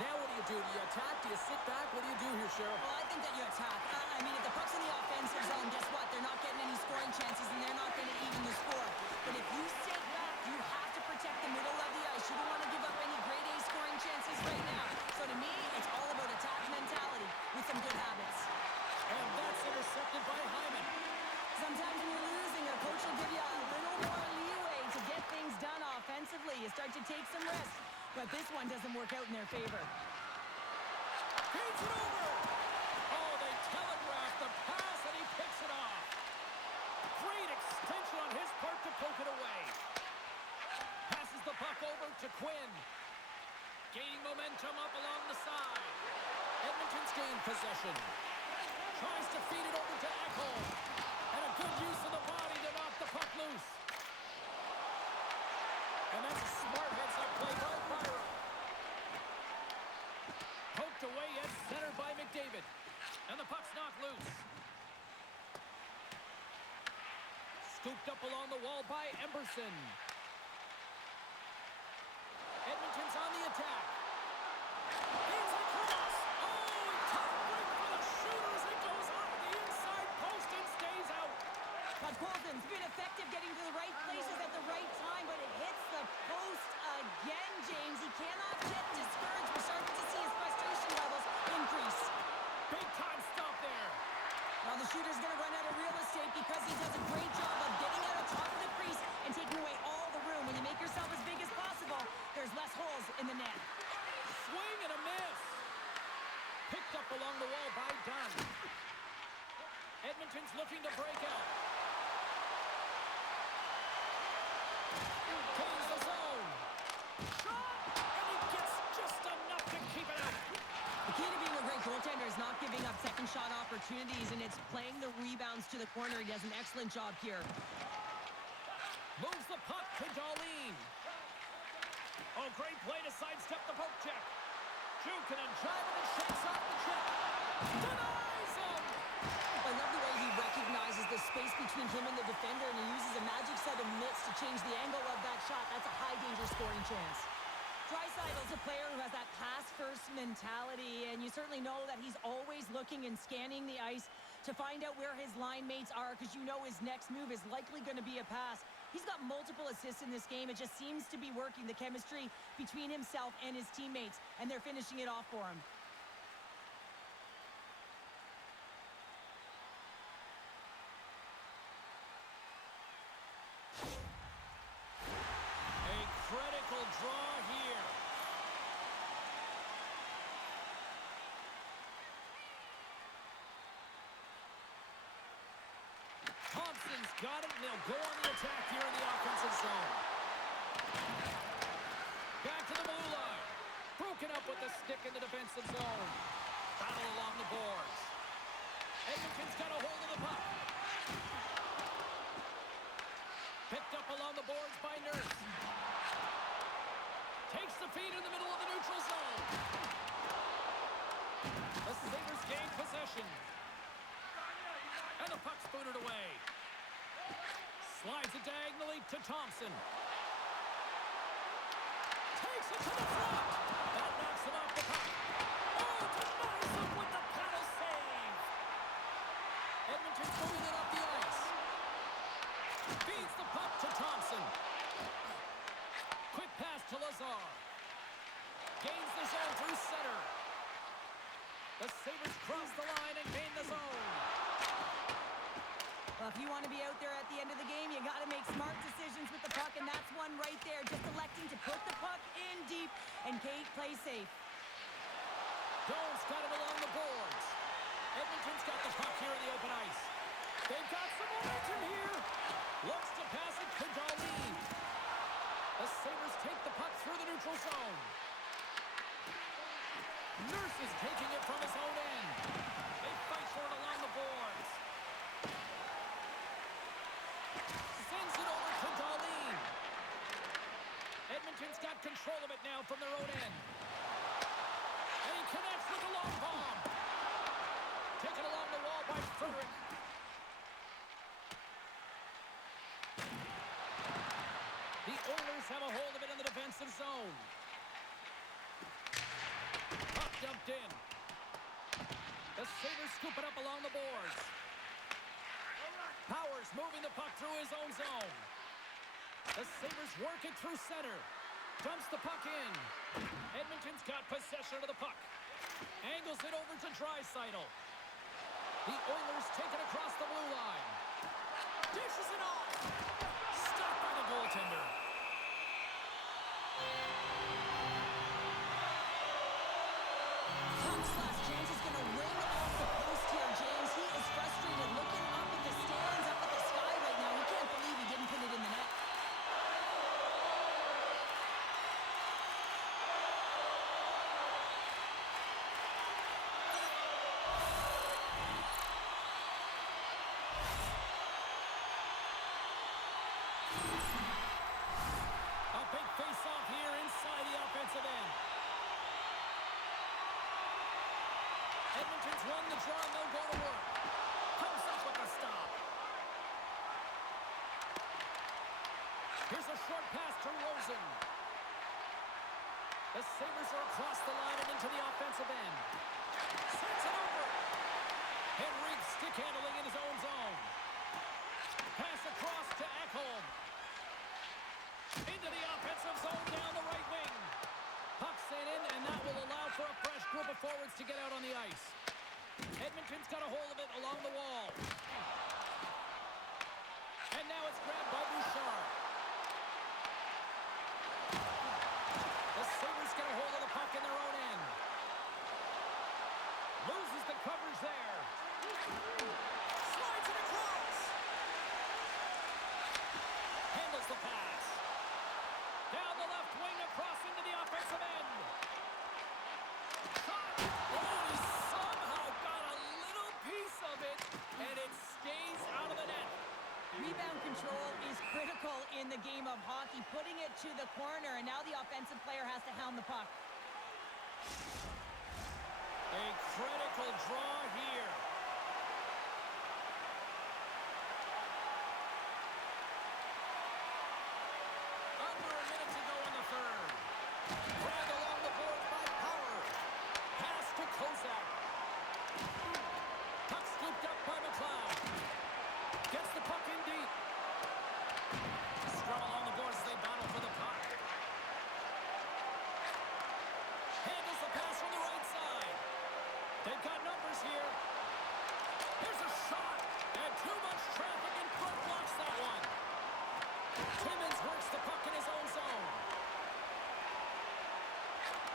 Now what do you do? Do you attack? Do you sit back? What do you do here, Cheryl? Well, I think that you attack. I mean, if the puck's in the offensive zone, guess what? They're not getting any scoring chances, and they're not going to even the score. But if you sit back, you have to protect the middle of the ice. You don't want to give up any grade A scoring chances right now. So to me, it's all about attack mentality with some good habits. And that's intercepted by Hyman. Sometimes when you're losing, a coach will give you a little more leeway to get things done offensively. You start to take some risks, but this one doesn't work out in their favor. Feeds it over. Oh, they telegraph the pass, and he picks it off. Great extension on his part to poke it away. Passes the puck over to Quinn. Gaining momentum up along the side. Edmonton's gained possession. Tries to feed it over to Ekholm. And a good use of the body to knock the puck loose. And that's a smart heads-up play by Byron. Poked away at center by McDavid. And the puck's knocked loose. Scooped up along the wall by Emberson. Edmonton's on the attack. He's across. Oh, tough break for the shooters. It goes off the inside post and stays out. But Colton's been effective getting to the right places at the right time, but it hits the post again, James. He cannot get discouraged. We're starting to see his frustration levels increase. Big time stop there. Well, the shooter's going to run out of real estate because he does a great job of getting out of top of the crease and taking away all the room. When you make yourself as big as possible, there's less holes in the net. Swing and a miss. Picked up along the wall by Dunn. Edmonton's looking to break out. Gains the zone. Shot! And he gets just enough to keep it out. The key to being a great goaltender is not giving up second shot opportunities, and it's playing the rebounds to the corner. He does an excellent job here. Moves the puck to Darlene. Oh, great play to sidestep the poke check. Jukin and driving and shakes off the check. Denies him! I love the way he recognizes the space between him and the defender, and he uses a magic set of mitts to change the angle of that shot. That's a high-danger scoring chance. Draisaitl's a player who has that pass-first mentality, and you certainly know that he's always looking and scanning the ice to find out where his line mates are, because you know his next move is likely going to be a pass. He's got multiple assists in this game. It just seems to be working, the chemistry between himself and his teammates, and they're finishing it off for him. A critical draw here. Thompson's got it, and they'll go on the attack here in the offensive zone. Back to the blue line. Broken up with the stick in the defensive zone. Battle along the boards. Edmonton's got a hold of the puck. Picked up along the boards by Nurse. Takes the feed in the middle of the neutral zone. The Sabres gain possession. And the puck's booted away. Slides it diagonally to Thompson. Takes it to the front. That knocks him off the puck. Oh, denies him with the paddle save. Edmonton's moving it up the ice. Feeds the puck to Thompson. Quick pass to Lazar. Gains the zone through center. The Sabres cross the line and gain the zone. Well, if you want to be out there at the end of the game, you got to make smart decisions with the puck, and that's one right there. Just electing to put the puck in deep and Kate play safe. Doan's got it along the boards. Edmonton's got the puck here in the open ice. They've got some momentum here. Looks to pass it to Darlene. The Sabres take the puck through the neutral zone. Nurse is taking it from his own end. They fight for it along the boards. Sends it over to Darlene. Edmonton's got control of it now from their own end. And he connects with a long bomb. Taken along the wall by Frederick. The Oilers have a hold of it in the defensive zone. Puck dumped in. The Sabres scoop it up along the boards. Powers moving the puck through his own zone. The Sabres work it through center. Dumps the puck in. Edmonton's got possession of the puck. Angles it over to Draisaitl. The Oilers take it across the blue line. Dishes it off. Stopped by the goaltender. Puck's last chance is going to ring off the post here, James. He is frustrated, looking up at the stands, up at the sky right now. He can't believe he didn't put it in the net. A big face-off here inside the offensive end. Edmonton's won the draw and they'll go to work. Comes up with the stop. Here's a short pass to Rosen. The Sabres are across the line and into the offensive end. Sends it over. Henrique stick handling in his own zone. Pass across to Ekholm. Into the offensive zone down the right wing. Puck sent in, and that will allow for a fresh group of forwards to get out on the ice. Edmonton's got a hold of it along the wall. And now it's grabbed by Bouchard. The Sabres get a hold of the puck in their own end. Loses the coverage there. Slides it across. Handles the pass. Down the left wing, across into the offensive end. Shot! Oh, he somehow got a little piece of it, and it stays out of the net. Rebound control is critical in the game of hockey, putting it to the corner, and now the offensive player has to hound the puck. A critical draw here. Under a minute to go in the third. Dragged along the boards by Power. Pass to Kozak. Puck scooped up by McLeod. Gets the puck in deep. Scrum along the boards as they battle for the puck. Handles the pass from the right side. They've got numbers here. Here's a shot. And too much traffic in front blocks that one. Timmins works the puck in his own zone.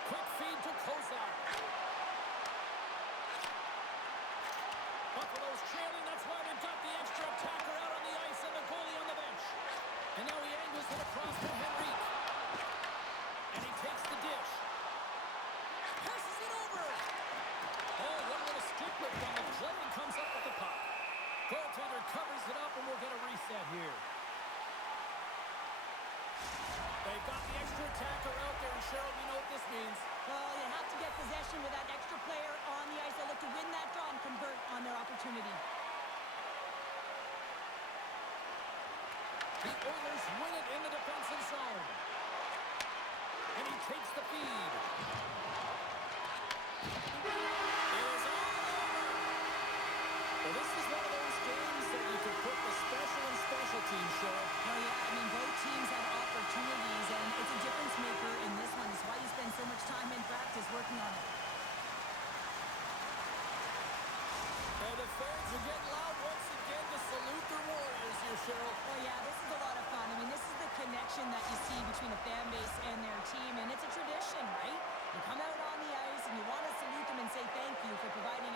Quick feed to Kozak. Buffalo's trailing. That's why they've got the extra attacker out on the ice and the goalie on the bench. And now he angles it across to Henrique. And he takes the dish. Passes it over. Oh, one little stick lift on the play and comes up with the puck. Goaltender covers it up and we'll get a reset here. They've got the extra attacker out there, and Cheryl, we know what this means. Well, you have to get possession with that extra player on the ice. They look to win that draw and convert on their opportunity. The Oilers win it in the defensive zone. And he takes the feed. It is all over. Well, this is one of those games that you could put the special and special teams, Cheryl. Oh, yeah, I mean, both teams had opportunities, and it's a difference maker in this one. It's why you spend so much time in practice working on it. And the fans are getting loud once again to salute their Warriors here, Cheryl. Oh, yeah, this is a lot of fun. I mean, this is the connection that you see between a fan base and their team, and it's a tradition, right? You come out on the ice, and you want to salute them and say thank you for providing